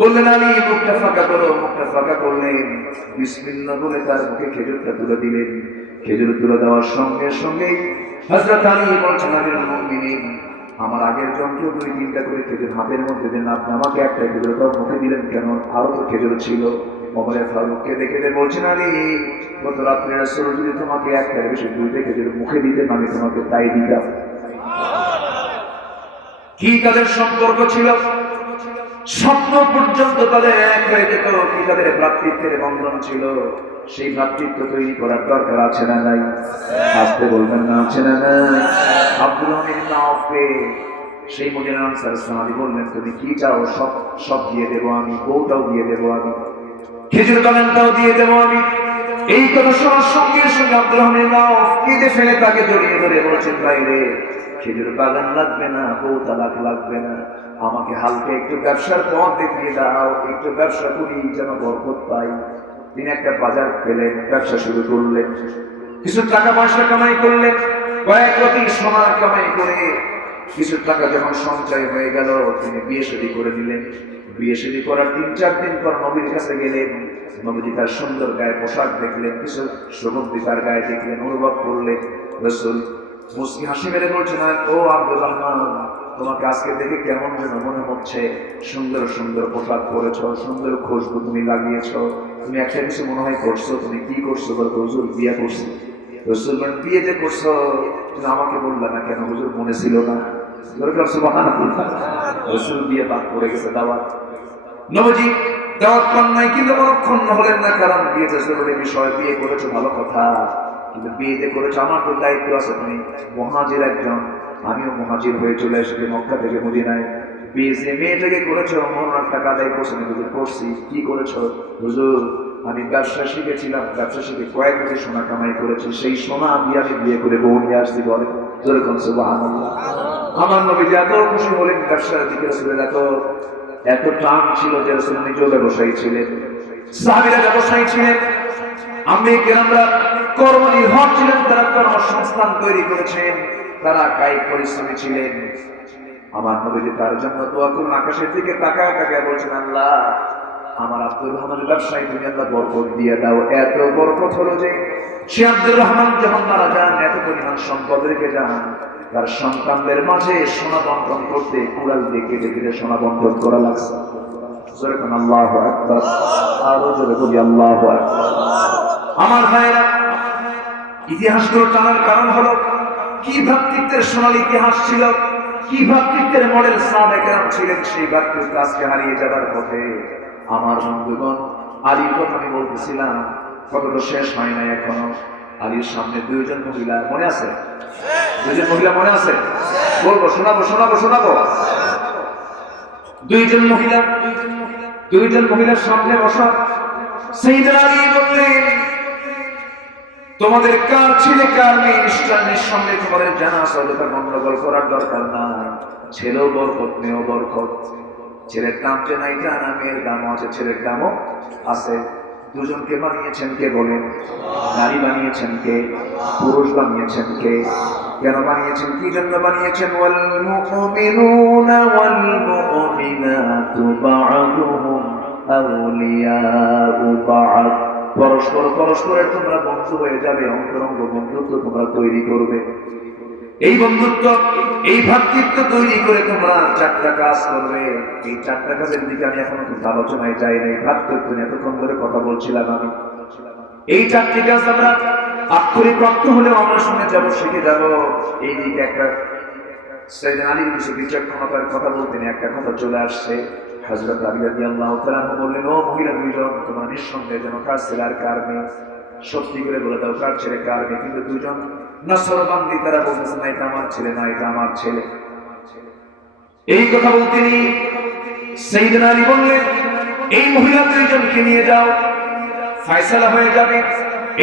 বললেন, আলী মুখটা ফাঁকা করো। মুখটা ফাঁকা করলেন, বিসমিল্লাহ বলে তার মুখে খেজুরটা তুলে দিলেন। খেজুর তুলে দেওয়ার সঙ্গে সঙ্গে হযরত আলী বলছেন, আমিরুল মুমিনিন, আমার আগের জনকে 2-3টা করে খেজুর হাতের মধ্যে দেন, আপনি আমাকে একটা খেজুর মুখে দিলেন কেন? আরো তো খেজুর ছিল। ওমর ফারুককে দেখে বলছেন, আলী গত রাত্রে রাসূল যদি তোমাকে একটা বেশি 2টা খেজুর মুখে দিতেন, আমি তোমাকে তাই দিতাম। কি তাদের সম্পর্ক ছিল, স্বপ্ন পর্যন্ত তাদের এক হয়ে যেত। কি তাদের ভ্রাতৃত্বের বন্ধন ছিল। সেই ভ্রাতৃত্ব তৈরি করার দরকার আছে না নাই? আসতে বলবেন না, আছে না নাই? আব্দুল্লাহ ইবনে আওফকে সেই মদিনার আনসার সাহাবী বললেন, তুমি কি চাও? সব দিয়ে দেবো আমি, বউটাও দিয়ে দেবো আমি, খেজুর বাগানটাও দিয়ে দেবো আমি। এই কথা শোনার সঙ্গে সঙ্গে আব্দুল্লাহ ইবনে আওফ কেঁদে ফেলে তাকে জড়িয়ে ধরে বলছেন, ভাই রে, খেজুর বাগান লাগবে না, বউ তালাক লাগবে না, আমাকে হালকা একটু ব্যবসার পথ দেখিয়ে দাও, একটু ব্যবসা করি যেন বরকত পাই। তিনি একটা বাজার পেলেন, ব্যবসা শুরু করলেন, কিছু টাকা পয়সা কামাই করলেন, কয়েক কোটি সোনা কামাই করে কিছু টাকা যখন সঞ্চয় হয়ে গেল, তিনি বিয়ে শাদী করে নিলেন। বিয়ে শাদী করার 3-4 দিন পর নবীর কাছে গেলেন। নবীজি তার সুন্দর গায়ে পোশাক দেখলেন, কিছু সুগন্ধি তার গায়ে দেখলেন, অনুভব করলেন। রাসূল মুস্কি হাসি মেরে বলছেন, ও আব্দুর রহমান, তোমাকে আজকে দেখে কেমন যেন মনে হচ্ছে, সুন্দর সুন্দর পোশাক পরেছ, সুন্দর খুশবু তুমি লাগিয়েছ, তুমি একটা কিছু মনে হয় করছো। তুমি কি করছো? বলতো, হুজুর বিয়ে করছি। রাসূল বলেন, বিয়ে যে করছো, তুমি আমাকে বললে না কেন? হুজুর মনে ছিল না? রাসূল বিয়ে বাদ পড়ে গেছে, দাওয়াত। নবীজি দাওয়াত পান নাই, কিন্তু মনক্ষুণ্ণ হলেন না, কারণ বিয়ে জরুরি বিষয়। বিয়ে করেছো ভালো কথা, কিন্তু বিয়েতে করেছো, আমার তো দায়িত্ব আছে। তুমি মুহাজির একজন, আমিও মুহাজির হয়ে চলে এসেছি মক্কা থেকে মদিনায়। বিয়ে যে মেয়েটাকে করেছো, মহরার টাকা আদায় করছো না? হুজুর করছি। কি করেছো? হুজুর আমি ব্যবসা শিখেছিলাম, ব্যবসা শিখে কয়েক কোটি সোনা কামাই করেছি, সেই সোনা দিয়ে আমি বিয়ে করে বউ নিয়ে আসছি ঘরে। যেরকম সুবহানাল্লাহ। আমার নবীজি এত খুশি হলেন, ব্যবসার দিকে রাসূলের এত টান ছিল যে রাসূল নিজেও ব্যবসায়ী ছিলেন, সাহাবীরা ব্যবসায়ী ছিলেন, আমরা কর্মনির্ভর ছিলেন, তারা কর্মসংস্থান তৈরি করেছেন, তারা কায়িক পরিশ্রমী ছিলেন। আমার নবীজি তার জন্য দোয়া করুন, আকাশের দিকে তাকায় তাকায় বলছেন, আল্লাহ আমার আব্দুর রহমানের ব্যবসায় তুমি আল্লাহ বরকত দিয়ে দাও। এত বরকত হলো যে সে আব্দুর রহমান যখন মারা যান, এত পরিমাণ সম্পদ রেখে যান, তার সন্তানদের মাঝে সোনা বন্টন করতে কুড়াল দিয়ে কেটে কেটে সোনা বন্টন করা লাগছে। যেরকম আল্লাহু আকবার, আরো জোরে বলি আল্লাহু আকবার। আমার ভাইরা, ইতিহাসগুলো টানার কারণ হলো কি ভ্রাতৃত্বের সোনালী ইতিহাস ছিল, কি ভ্রাতৃত্বের মডেল সাহাবায়ে কেরাম ছিলেন, সেই ভ্রাতৃত্ব আজকে হারিয়ে যাবার পথে। আমার বন্ধুগণ, আলীর কথা আমি বলতেছিলাম, কত তো শেষ হয় না এখনো। আলীর সামনে দুইজন মহিলা, মনে আছে? দুইজন মহিলা মনে আছে? বলবো, শোনাবো শোনাবো শোনাবো। দুইজন মহিলার সামনে বসা। সাইয়েদনা আলী বললেন, তোমাদের কার ছেলে কার মেয়ে নিঃসন্দেহে তোমাদের জানা আছে, ওটা গন্ডগোল করার দরকার নাই। ছেলেও বরকত, মেয়েও বরকত। ছেলের দাম যে নাই তা না, মেয়ের দামও আছে, ছেলের দামও আছে। দুজনকে বানিয়েছেন কে বলেন? নারী বানিয়েছেন কে? পুরুষ বানিয়েছেন কে? কেন বানিয়েছেন? কি জন্য বানিয়েছেন? ওয়াল মুমিনুনা ওয়াল মুমিনাতু বা'দুহুম আউলিয়াউ বা'দ। পরস্পরের তোমরা বন্ধু হয়ে যাবে, অন্তরঙ্গ বন্ধুত্ব তোমরা তৈরি করবে। এই বন্ধুত্ব, এই ভ্রাতৃত্ব তৈরি করে তোমরা চারটা কাজ করবে। এই চারটা কাজের দিকে আমি এখনো কিন্তু আলোচনায় যাই নাই। ভ্রাতৃত্ব নিয়ে এতক্ষণ ধরে কথা বলছিলাম আমি। এই চারটি কাজ আমরা আক্ষরিক রক্ত হলেও আমরা শুনে যাব, শিখে যাব। এই দিকে একটা সাইয়েদনা আলীর কিছু বিচক্ষণতার কথা বলতেন, একটা কথা চলে আসছে। হযরত আলী রাদিয়াল্লাহু তাআলা বললেন, ও মহিলা দুইজন, তোমরা নিঃসন্দেহে যেন কার ছেলে আর কার মেয়ে সত্যি করে বলে দাও কার ছেলে কার মেয়ে। কিন্তু দুইজন নসরবান্দি, তারা বলতেছে না এটা আমার ছেলে, না এটা আমার ছেলে। এই কথা বলতেনি সাইয়েদনা আলী বললেন, এই মহিলা দুইজনকে নিয়ে যাও, ফয়সালা হয়ে যাবে।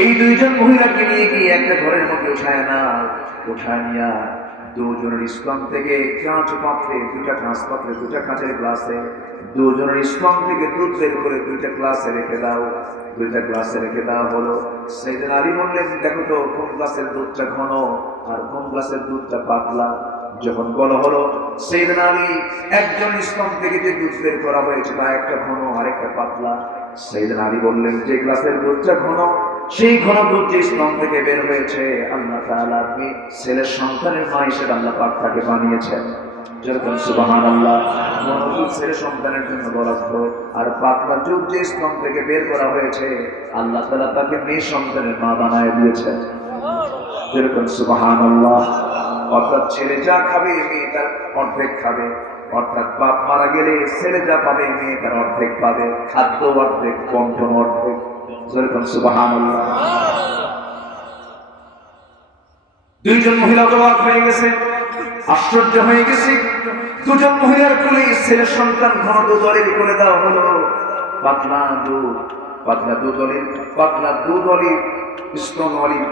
এই দুইজন মহিলাকে নিয়ে গিয়ে একটা ঘরের মধ্যে উঠায় না, উঠায় নিয়া দুজনের ইসলাম থেকে কাঁচ পাত্রে, দুইটা কাঁচ পাত্রে, দুইটা কাঁচের গ্লাসে দুজনের ইসলাম থেকে দুধ বের করে দুইটা গ্লাসে রেখে দাও। দুইটা গ্লাসে রেখে দেওয়া হলো। সাইয়েদনা আলী বললেন, দেখো তো কোন গ্লাসের দুধটা ঘন আর কোন গ্লাসের দুধটা পাতলা। যখন বলা হলো সাইয়েদনা আলী, একজন ইসলাম থেকে যে দুধ বের করা হয়েছে তা একটা ঘন আর একটা পাতলা। সাইয়েদনা আলী বললেন, যে গ্লাসের দুধটা ঘন, সেই ঘন দুধ যে ইসলাম থেকে বের হয়েছে, আল্লাহ তাআলা আপনি ছেলের সন্তানের মা হিসেবে আল্লাহ পাক তাকে বানিয়েছেন। যেরকম সুবহানাল্লাহ, মনোদুধ ছেলে সন্তানের জন্য বরাদ্দ, আর পাতলা দুধ যে ইসলাম থেকে বের করা হয়েছে, আল্লাহ তাআলা তাকে মেয়ে সন্তানের মা বানায় দিয়েছেন। যেরকম সুবহানাল্লাহ। অর্থাৎ ছেলে যা খাবে মেয়ে তার অর্ধেক খাবে, অর্থাৎ বাপ মারা গেলে ছেলে যা পাবে মেয়ে তার অর্ধেক পাবে, খাদ্য অর্ধেক, বন্টন অর্ধেক। যেরকম সুবহানাল্লাহ। দুইজন মহিলা অবাক হয়ে গেছে, আশ্চর্য হয়ে গেছে। দুজন মহিলার কোলে ছেলে সন্তান ঘন দুধ অলির করে দেওয়া হলো। পাতলা দুধ অলির স্তন অলির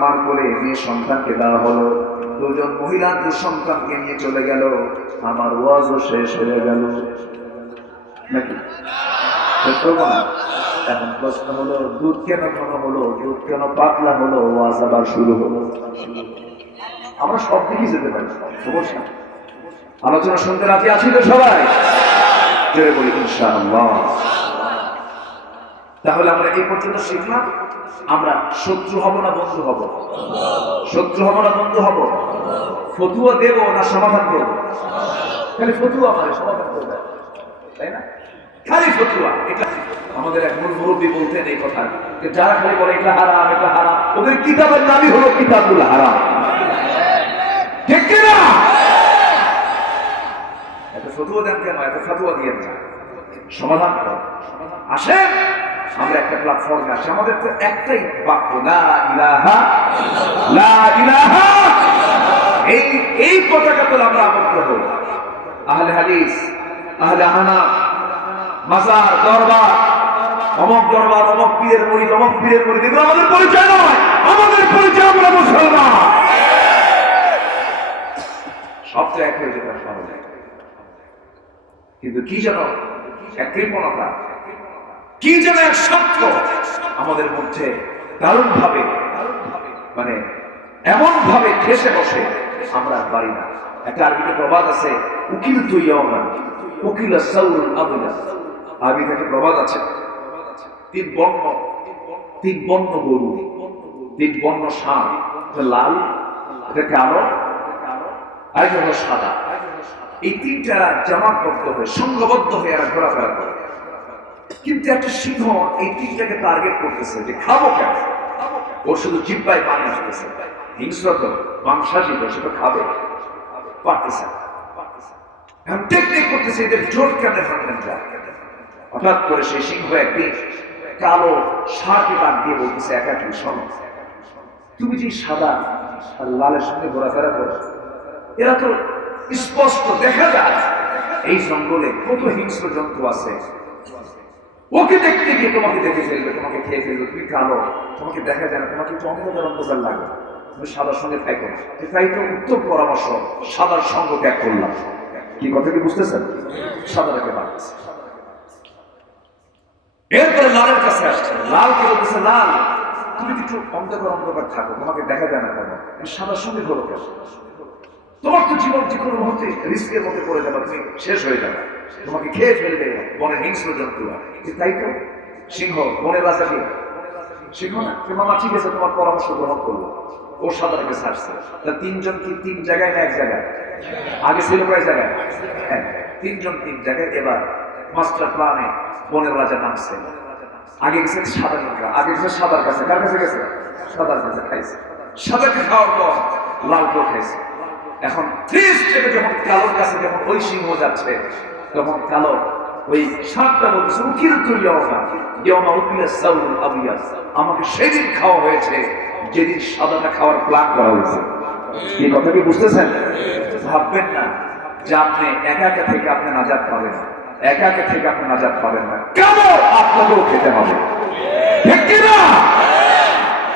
মার কোলে মেয়ে সন্তানকে দেওয়া হলো। দুজন মহিলা দু সন্তানকে নিয়ে চলে গেল। আমার ওয়াজও শেষ হয়ে গেল নাকি? এখন প্রশ্ন হলো, দুধ কেন ঘন হলো, দুধ কেন পাতলা হলো, ওয়াজ আবার শুরু হলো। আমরা সব দিকে যেতে পারি, সমস্যা। আলোচনা শুনতে রাজি আছি তো সবাই? জোরে বলি ইনশাআল্লাহ। তাহলে আমরা এই পর্যন্ত শিখলাম, আমরা শত্রু হব না বন্ধু হব? শত্রু হব না বন্ধু হব? ফতুয়া দেব না সমাধান করব? খালি ফতুয়া মানে সমাধান করবে, তাই না? খালি ফতুয়া। এটা আমাদের এক মূল মুরব্বী বলতেন এই কথা, যে যারা খালি বলে এটা হারাম এটা হারাম, ওদের কিতাবের নামই হলো কিতাবুল হারাম। ঠিক কিনা? এত ফতুয়া দেন কেন? এত ফতুয়া দিয়ে না, সমাধান করো। আসেন আমরা একটা প্ল্যাটফর্মে আসি। আমাদের তো একটাই বাক্য, লা ইলাহা লা ইলাহা। এই পতাকা তো আমরা আবদ্ধ হই। আহলে হাদিস, আহলে হানাফ, মাজার, দরবার, অমক দরবার, অমক পীরের মুরিদ, অমক পীরের মুরিদ, এগুলো আমাদের পরিচয় নয়। আমাদের পরিচয় আমরা মুসলমান। সব তো এক হয়ে যেতে হবে, কিন্তু কি যেন এক কৃপণতা, কি যেন এক স্বার্থ আমাদের মধ্যে দারুণ ভাবে, মানে এমন ভাবে ঠেসে বসে আমরা পারি না। একটা আরবিতে প্রবাদ আছে, উকিল তুই উকিল সাউরুল আবুলা। আরবি থেকে প্রবাদ আছে, তিন বর্ণ গরু, তিন বর্ণ ষাঁড়, লাল, এটা কালো, আর এটা হলো সাদা। এই তিনটা জামাতবদ্ধ হয়ে, সংঘবদ্ধ হয়ে এরা ঘোরাফেরা করে। কিন্তু একটা সিংহ এই তিনটাকে টার্গেট করতেছে যে খাবো কেন। ওর শুধু জিব্বায় পানি আসতেছে, হিংস্র তো, মাংসাশী তো, সে তো খাবে, পারতেছে না। এখন টেকনিক করতেছে এদের জোর কেন ভাঙবেন যায়। হঠাৎ করে সেই সিংহ একদিন কালো ষাঁড়কে ডাক দিয়ে বলতেছে, একাকি শোনো, তুমি যে সাদা আর লালের সঙ্গে ঘোরাফেরা করো, এরা তো স্পষ্ট দেখা যায় এই জঙ্গলে কত হিংস্র জন্তু আছে, ওকে দেখতে গিয়ে তোমাকে দেখে ফেলবে, তোমাকে খেয়ে ফেলবে, তুমি কালো, তোমাকে দেখা যায় না, তোমাকে একটু অন্ধকার অন্ধকার লাগে, তুমি সাদার সঙ্গে থাকো না। তাই তো উত্তম পরামর্শ, সাদার সঙ্গ ত্যাগ করলাম। কি কথা কি বুঝতেছেন? সাদাটাকে বাড়তেছে। এরপরে লালের কাছে আসছে, লালকে বলতেছে, লাল তুমি একটু অন্ধকার অন্ধকার থাকো, তোমাকে দেখা যায় না কেন, সাদার সঙ্গে ঘোরো কেন? তোমার তো জীবন যে কোনো মুহূর্তে রিস্কের মধ্যে পড়ে যাবে, তুমি শেষ হয়ে যাবে, তোমাকে খেয়ে ফেলবে বনের হিংস্র জন্তু। তাই তো সিংহ বনের রাজা কি সিংহ না? মামা ঠিক আছে, তোমার পরামর্শ গ্রহণ করলো, ও সাদাটাকে ছাড়ছে। তা তিনজন কি তিন জায়গায় না এক জায়গায়? আগে ছিল কয় জায়গায়? হ্যাঁ, তিনজন তিন জায়গায়। এবার মাস্টার প্ল্যানে বনের রাজা নামছে। আগে গেছে সাদার কাছে, আগে গেছে সাদার কাছে। কার কাছে গেছে? সাদার কাছে। খাইছে, সাদাকে খাওয়ার পর লালকেও খাইছে। এখন যখন কালোর কাছে যখন ওই সিংহ যাচ্ছে, তখন কালো ওই ষাঁড়টা বলতেছে, আমাকে সেদিন খাওয়া হয়েছে যেদিন সাদাটা খাওয়ার প্ল্যান করা হয়েছে। এই কথা কি বুঝতেছেন? ভাববেন না যে আপনি একা একা থেকে আপনি নাজাত পাবেন, একা একা থেকে আপনি নাজাত পাবেন না, কেন আপনাকেও খেতে হবে, ঠিক কিনা?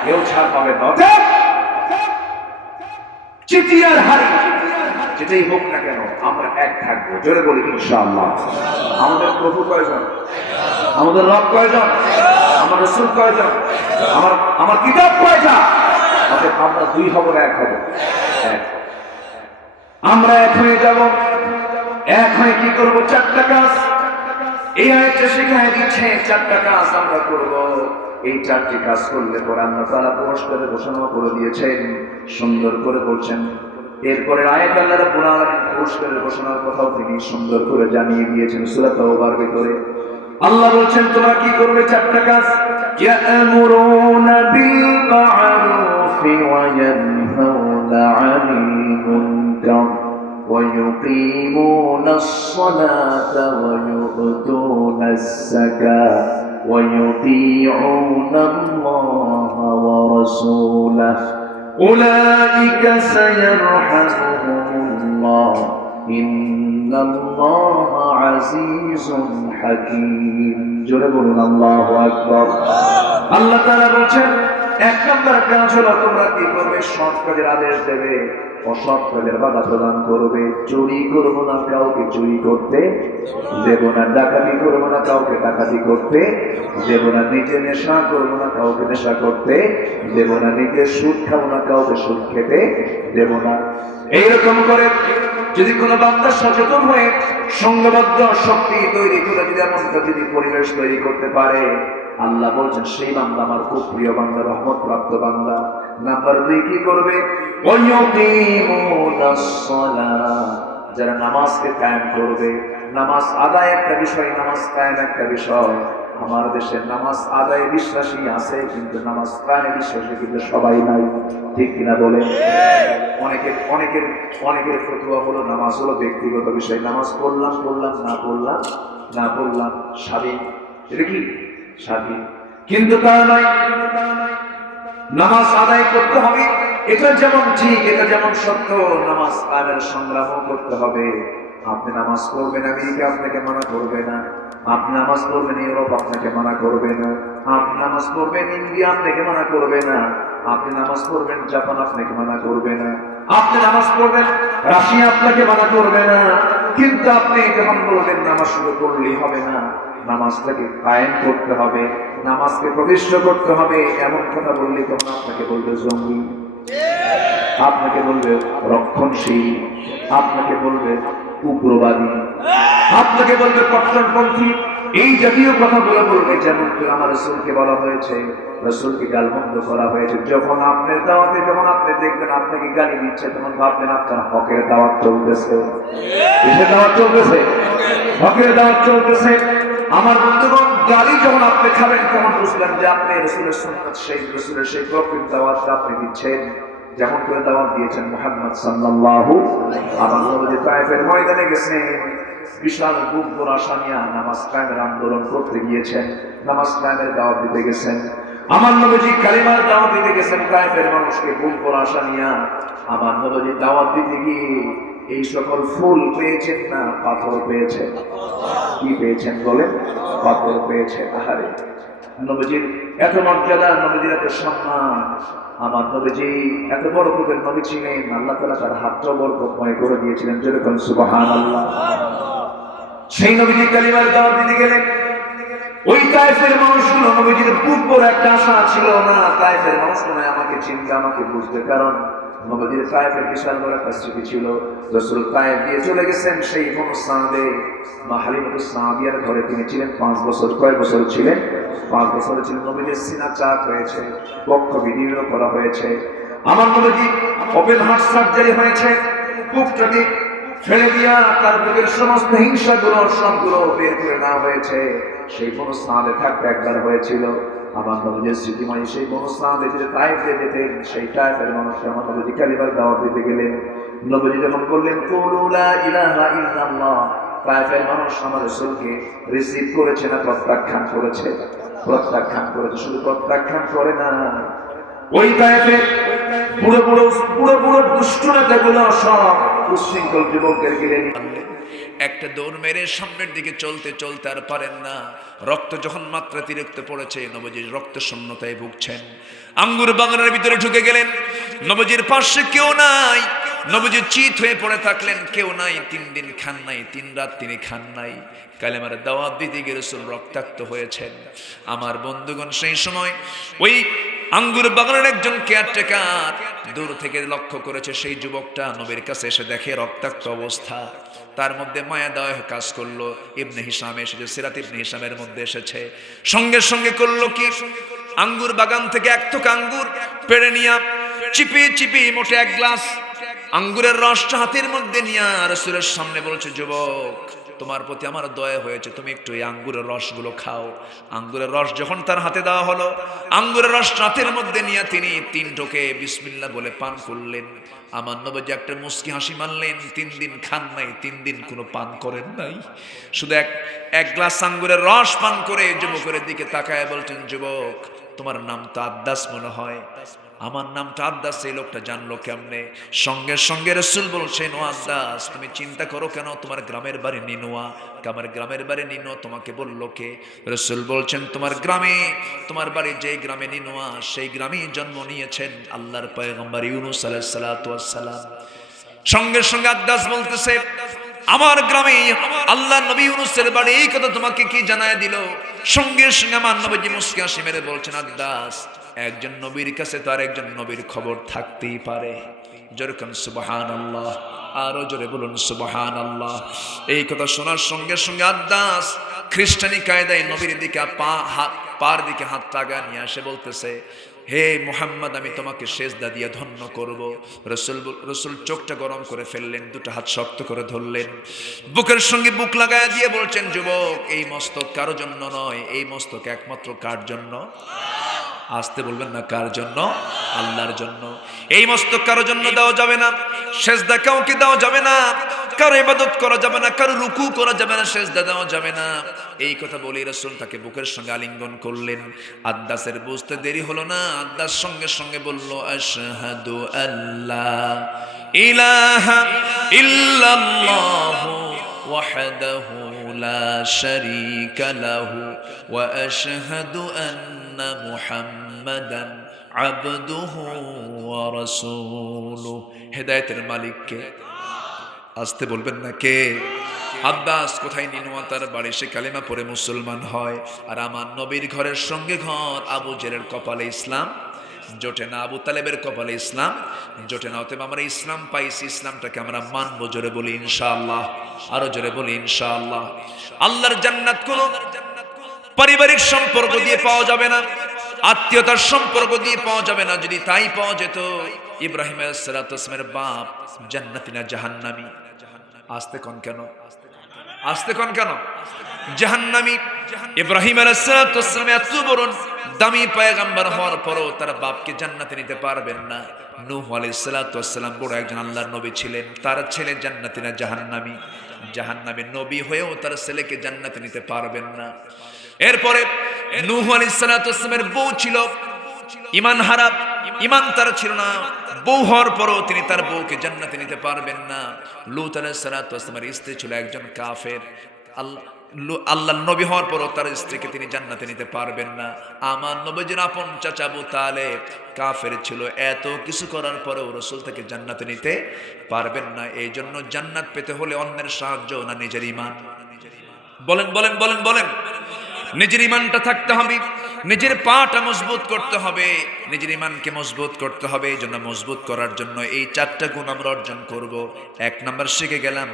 কেউ ছাড় পাবেন না। চিতিয়ার হারি যেটাই হোক না কেন, আমরা এক থাকবো। জোরে বলি ইনশাআল্লাহ। আমাদের প্রভু কয়জন? আমাদের রব কয়জন? আমার রাসূল কয়জন? আমার কিতাব কয়টা? আমরা দুই হব, এক হব। আমরা এক হয়ে যাব। এক হয়ে কি করব? চারটা কাজ। এই আয়াতটা শেখায় দিচ্ছে, চারটা কাজ আমরা করব। এই চারটি কাজ করলে পরে আল্লাহ তাআলা পুরস্কারে ঘোষণা করে দিয়েছেন, সুন্দর করে বলছেন। এরপরে আয়াত আল্লাহ রাব্বুল আলামিন পুরস্কারের ঘোষণার কথাও তিনি সুন্দর করে জানিয়ে দিয়েছেন সূরা তাওবার ভিতরে। আল্লাহ বলছেন তোমরা কি করবে? চারটা কাজ। ইয়া'মুরুনা বিল মা'রুফি ওয়া ইয়ানহাউনা 'আনিল মুনকার ওয়া ইউকিমুনাস সালাতা ওয়া ইউ'তুনাস যাকাতা ওয়া ইউতি'উনা আল্লাহা ওয়া রাসূলাহু أولئك سيرحمهم الله إن الله عزيز حكيم جربوا الله أكبر الله تعالى বলছেন এক নম্বর কাজ হলো তোমরা কি করবে? সৎ কাজের আদেশ দেবে, অসৎ কাজের বাধা প্রদান করবে। চুরি করবো না, কাউকে চুরি করতে দেব না। ডাকাতি করবো না, কাউকে ডাকাতি করতে দেব না। নিজে নেশা করবো না, কাউকে নেশা করতে দেব না। নিজে সুদ খাবো না, কাউকে সুদ খেতে দেব না। এইরকম করে যদি কোনো বান্দা সচেতন হয়ে সংঘবদ্ধ শক্তি তৈরি করে যদি এমনটা যদি পরিবেশ তৈরি করতে পারে, আল্লাহ বলছেন সেই বান্দা আমার খুব প্রিয় বান্দা, রহমত প্রাপ্ত বান্দা। নাম্বার 2 কি করবে? যারা নামাজকে কায়েম করবে। নামাজ আদায় একটা বিষয়, নামাজ কায়েম একটা বিষয়। আমার দেশে নামাজ আদায় বিশ্বাসী আছে, কিন্তু নামাজ কায়েমে বিশ্বাসী কিন্তু সবাই নাই, ঠিক কিনা বলে? অনেকের ফতোয়া হলো নামাজ হলো ব্যক্তিগত বিষয়, নামাজ পড়লাম না পড়লাম স্বাধীন। এটা কি স্বাধীন? কিন্তু তা নয়। নামাজ আদায় করতে হবে, এটা যেমন ঠিক, এটা যেমন সত্য, নামাজ কায়েমের সংগ্রামও করতে হবে। আপনি নামাজ পড়বেন আমেরিকা আপনাকে মানা করবে না, আপনি নামাজ পড়বেন ইউরোপ আপনাকে মানা করবে না, আপনি নামাজ পড়বেন ইন্ডিয়া আপনাকে মানা করবে না, আপনি নামাজ পড়বেন জাপান আপনাকে মানা করবে না, আপনি নামাজ পড়বেন রাশিয়া আপনাকে মানা করবে না। কিন্তু আপনি যখন বলবেন নামাজ শুরু করলেই হবে না, নামাজটাকে কায়েম করতে হবে, নামাজকে প্রতিষ্ঠা করতে হবে, এমন কথা বললে তখন আপনাকে বলবে জঙ্গি, আপনাকে বলবে রক্ষণশীল, আপনাকে বলবে উগ্রবাদী, আপনাকে বলবে কট্টরপন্থী। এই জাতীয় কথাগুলো বলবে, যেমন আমার রাসূলকে বলা হয়েছে, রাসূলকে গালমন্দ করা হয়েছে। যখন আপনার দাওয়াতে যখন আপনি দেখবেন আপনাকে গালি দিচ্ছে, তখন ভাববেন আপনার হকের দাওয়াত চলতেছে। কিসের দাওয়াত চলতেছে? হকের দাওয়াত চলতেছে। আমার বন্ধুগণ, গালি যখন আপনি খাবেন তখন বুঝলেন যে আপনি রাসূলের সুন্নাত, সেই রাসূলের সেই প্রকৃত দাওয়াতটা আপনি দিচ্ছেন, যেমন করে দাওয়াত দিয়েছেন মুহাম্মদ সাল্লাল্লাহু আলাইহি ওয়াসাল্লাম। আমার নবী তায়েফের ময়দানে গেছেন, বিশাল বুক ভরা সামিয়া নামাজ কায়েমের আন্দোলন করতে গিয়েছেন, নামাজ কায়েমের দাওয়াত দিতে গেছেন। আমার নবীজি কালিমার দাওয়াত দিতে গেছেন তায়েফের মানুষকে, বুক ভরা সামিয়া। আমার নবীজি দাওয়াত দিতে গিয়ে এই সকল ফুল পেয়েছেন না পাথর পেয়েছেন? কি পেয়েছেন বলেন? পাথর পেয়েছেন। আহারে, নবীজির এত মর্যাদা, নবীজির এত সম্মান। আমার নবীজি এত বরকতের নবী ছিলেন, আল্লাহ তাআলা তার হাতটাও বরকতময় করে দিয়েছিলেন। যেরকম সুবহানাল্লাহ। সেই নবীজি কালিমার দাওয়াত দিতে গেলেন, ওই তায়েফের মানুষগুলো, নবীজির বুক ভরা একটা আশা ছিল না তায়েফের মানুষগুলো আমাকে চিনবে, আমাকে বুঝবে, কারণ নবীজির তায়েফের বিশাল বড় একটা স্মৃতি ছিল। রাসূল তায়েফ দিয়ে চলে গেছেন, সেই মনসাদে মা হালিমাতুস সাদিয়ার ঘরে তিনি ছিলেন 5 বছর। কয় বছর ছিলেন? 5 বছর ছিলেন। নবীজির সিনা চাক হয়েছে, বক্ষ বিদীর্ণ করা হয়েছে। আমার নবীজি ওপেন হার্ট সার্জারি হয়েছে, বুকটাকে ফেলে দিয়া তার বুকের সমস্ত হিংসাগুলো সবগুলো বের করে নেওয়া হয়েছে। সেই মনসাদে থাকতে একবার হয়েছিল। আমার নবীজির স্মৃতিময় সেই মনসাদে যে তায়েফে যেতেন, সেই তায়েফের মানুষ আমার নবীজি কালিমার দাওয়াত দিতে গেলেন। নবীজি যখন বললেন কুলু লা ইলাহা ইল্লাল্লাহ, তায়েফের মানুষ আমার রাসূলকে রিসিভ করেছে না প্রত্যাখ্যান করেছে? প্রত্যাখ্যান করেছে। শুধু প্রত্যাখ্যান করে না, ওই তায়েফের বুড়ো বুড়ো দুষ্ট নেতাগুলো সব উচ্ছৃঙ্খল যুবকদের গিলে একটা দৌড় মেরে সামনের দিকে চলতে চলতে আর পারেন না। রক্ত যখন মাত্রাতিরিক্ত পড়েছে, নবীজির রক্ত শূন্যতায় ভুগছেন। আঙ্গুর বাগানের ভিতরে ঢুকে গেলেন, নবীজির পাশে কেউ নাই। নবীজি চিত হয়ে পড়ে থাকলেন, কেউ নাই। 3 দিন খান নাই, 3 রাত তিনি খান নাই। কালেমার দাওয়াত দিতে গিয়ে রাসূল রক্তাক্ত হয়েছেন। আমার বন্ধুগণ, সেই সময় ওই আঙ্গুর বাগানের একজন কেয়ারটেকার দূর থেকে লক্ষ্য করেছে, সেই যুবকটা নবীর কাছে এসে দেখে রক্তাক্ত অবস্থা। তার মধ্যে মায়া দয়া কাজ করলো। ইবনে হিশাম এসেছে, সিরাত ইবনে হিশামের মধ্যে এসেছে। সঙ্গে সঙ্গে করলো কি, আঙ্গুর বাগান থেকে এক থোক আঙ্গুর পেড়ে নিয়ে চিপিয়ে চিপিয়ে মোটে 1 গ্লাস আঙ্গুরের রসটা হাতের মধ্যে নিয়ে রাসূলের সামনে বলছে, যুবক, তোমার প্রতি আমার দয়া হয়েছে, তুমি একটু এই আঙ্গুরের রসগুলো খাও। আঙ্গুরের রস যখন তার হাতে দেওয়া হলো, আঙ্গুরের রস হাতের মধ্যে নিয়ে তিনি 3 ঢোকে বিসমিল্লাহ বলে পান করলেন। আমার নবীজি একটা মুস্কি হাসি মারলেন। 3 দিন খান নাই, 3 দিন কোনো পান করেন নাই, শুধু এক গ্লাস আঙ্গুরের রস পান করে যুবকের দিকে তাকায় বলছেন, যুবক, তোমার নাম তো আদ্দাস মনে হয়। আমার নামটা আদ্দাস, এই লোকটা জানলো কেমনে? সঙ্গে সঙ্গে রাসূল বলছেন, ও আদ্দাস, তুমি চিন্তা করো কেন? তোমার গ্রামের বাড়ি নিনোয়া। আমার গ্রামের বাড়ি নিনোয়া, তোমাকে বললো কে? রাসূল বলছেন, তোমার গ্রামে, তোমার বাড়ি যে গ্রামে নিনোয়া, সেই গ্রামেই জন্ম নিয়েছেন আল্লাহর পয়গম্বর ইউনূস আলাইহিস সালাতু ওয়াস সালাম। সঙ্গে সঙ্গে আদ্দাস বলতেছে, আমার গ্রামে আল্লাহর নবী ইউনূসের বাড়ি, এই কথা তোমাকে কি জানায় দিল? সঙ্গে সঙ্গে আমার নবীজি মুস্কি হাসি মেরে বলছেন, আদ্দাস, একজন নবীর কাছে তো আর একজন নবীর খবর থাকতেই পারে। যেরকম সুবহানাল্লাহ, আরো জোরে বলুন সুবহানাল্লাহ। এই কথা শোনার সঙ্গে সঙ্গে আদ্দাস খ্রিস্টানি কায়দায় নবীর দিকে পার দিকে হাতটা আগা নিয়ে আসে বলতেছে, হে মুহাম্মদ, আমি তোমাকে সেজদা দিয়ে ধন্য করব। রাসূল চোখটা গরম করে ফেললেন, 2টা হাত শক্ত করে ধরলেন, বুকের সঙ্গে বুক লাগায় দিয়ে বলছেন, যুবক, এই মস্তক কারো জন্য নয়, এই মস্তক একমাত্র কার জন্য? আসতে বলবেন না, কার জন্য? আল্লাহর জন্য। এই মস্তক কারো জন্য দেওয়া যাবে না, সেজদা কাউকে দেওয়া যাবে না, কারো ইবাদত করা যাবে না, কারো রুকু করা যাবে না, সেজদা দেওয়া যাবে না। এই কথা বলে রাসূল তাকে বুকের সঙ্গে আলিঙ্গন করলেন। আদ্দাসের বুঝতে দেরি হলো না, আদ্দাস সঙ্গে সঙ্গে বলল, আশহাদু আল্লা ইলাহা ইল্লাল্লাহু ওয়াহদাহু লা শারীকা লাহু ওয়া আশহাদু আন্না মুহাম্মাদান আবদুহু ওয়া রাসূলুহু। হেদায়েতের মালিক কে? আসতে বলবেন না, কে? আব্বাস কোথায়? নিনোয়া তার বাড়ি, সে কালেমা পড়ে মুসলমান হয়। আর আমার নবীর ঘরের সঙ্গে ঘর। আবু জেলের কপালে ইসলাম জোটে না, আবু তালেবের কপালে ইসলাম জোটে না। অতএব আমরা ইসলাম পাইছি, ইসলামটাকে আমরা মানবো। জোরে বলি ইনশাআল্লাহ, আরো জোরে বলি ইনশাআল্লাহ। আল্লাহর জান্নাত কোনো পারিবারিক সম্পর্ক দিয়ে পাওয়া যাবে না, আত্মীয়তার সম্পর্ক দিয়ে পাওয়া যাবে না। যদি তাই পাওয়া যেত, ইব্রাহিম আলাইহিস সালামের বাপ জান্নাতি না জাহান্নামী? আসতে কোন কেন? আসতে কোন কেন? জাহান্নামী। ইব্রাহিম আলাইহিস সালাম এত বড় দামি পয়গম্বর হওয়ার পরও তার বাপকে জান্নাতে নিতে পারবেন না। নূহ আলাইহিস সালাম বড় একজন আল্লাহর নবী ছিলেন, তার ছেলে জান্নাতি না জাহান্নামী? জাহান্নামী নবী হয়েও তার ছেলেকে জান্নাতে নিতে পারবেন না। এরপরে নূহ আলাইহিস সালামের বউ ছিল ঈমান হারা, ঈমান তার ছিল না, বউ হওয়ার পরও তিনি তার বউকে জান্নাতে নিতে পারবেন না। লূত আলাইহিস সালামের স্ত্রী ছিল একজন কাফের, আল্লাহর নবী হওয়ার পরও তার স্ত্রীকে তিনি জান্নাতে নিতে পারবেন না। আমার নবীজির আপন চাচা আবু তালেব কাফের ছিল, এত কিছু করার পরেও রাসূল তাকে জান্নাতে নিতে পারবেন না। এই জন্য জান্নাত পেতে হলে অন্যের সাহায্য না নিজের ঈমান? বলেন বলেন বলেন বলেন। নিজের ঈমানটা থাকতে হবে, নিজের পাটা মজবুত করতে হবে, নিজের ঈমানকে মজবুত করতে হবে। এই জন্য মজবুত করার জন্য এই 4টা গুণ আমরা অর্জন করব। 1 নাম্বার শিখে গেলাম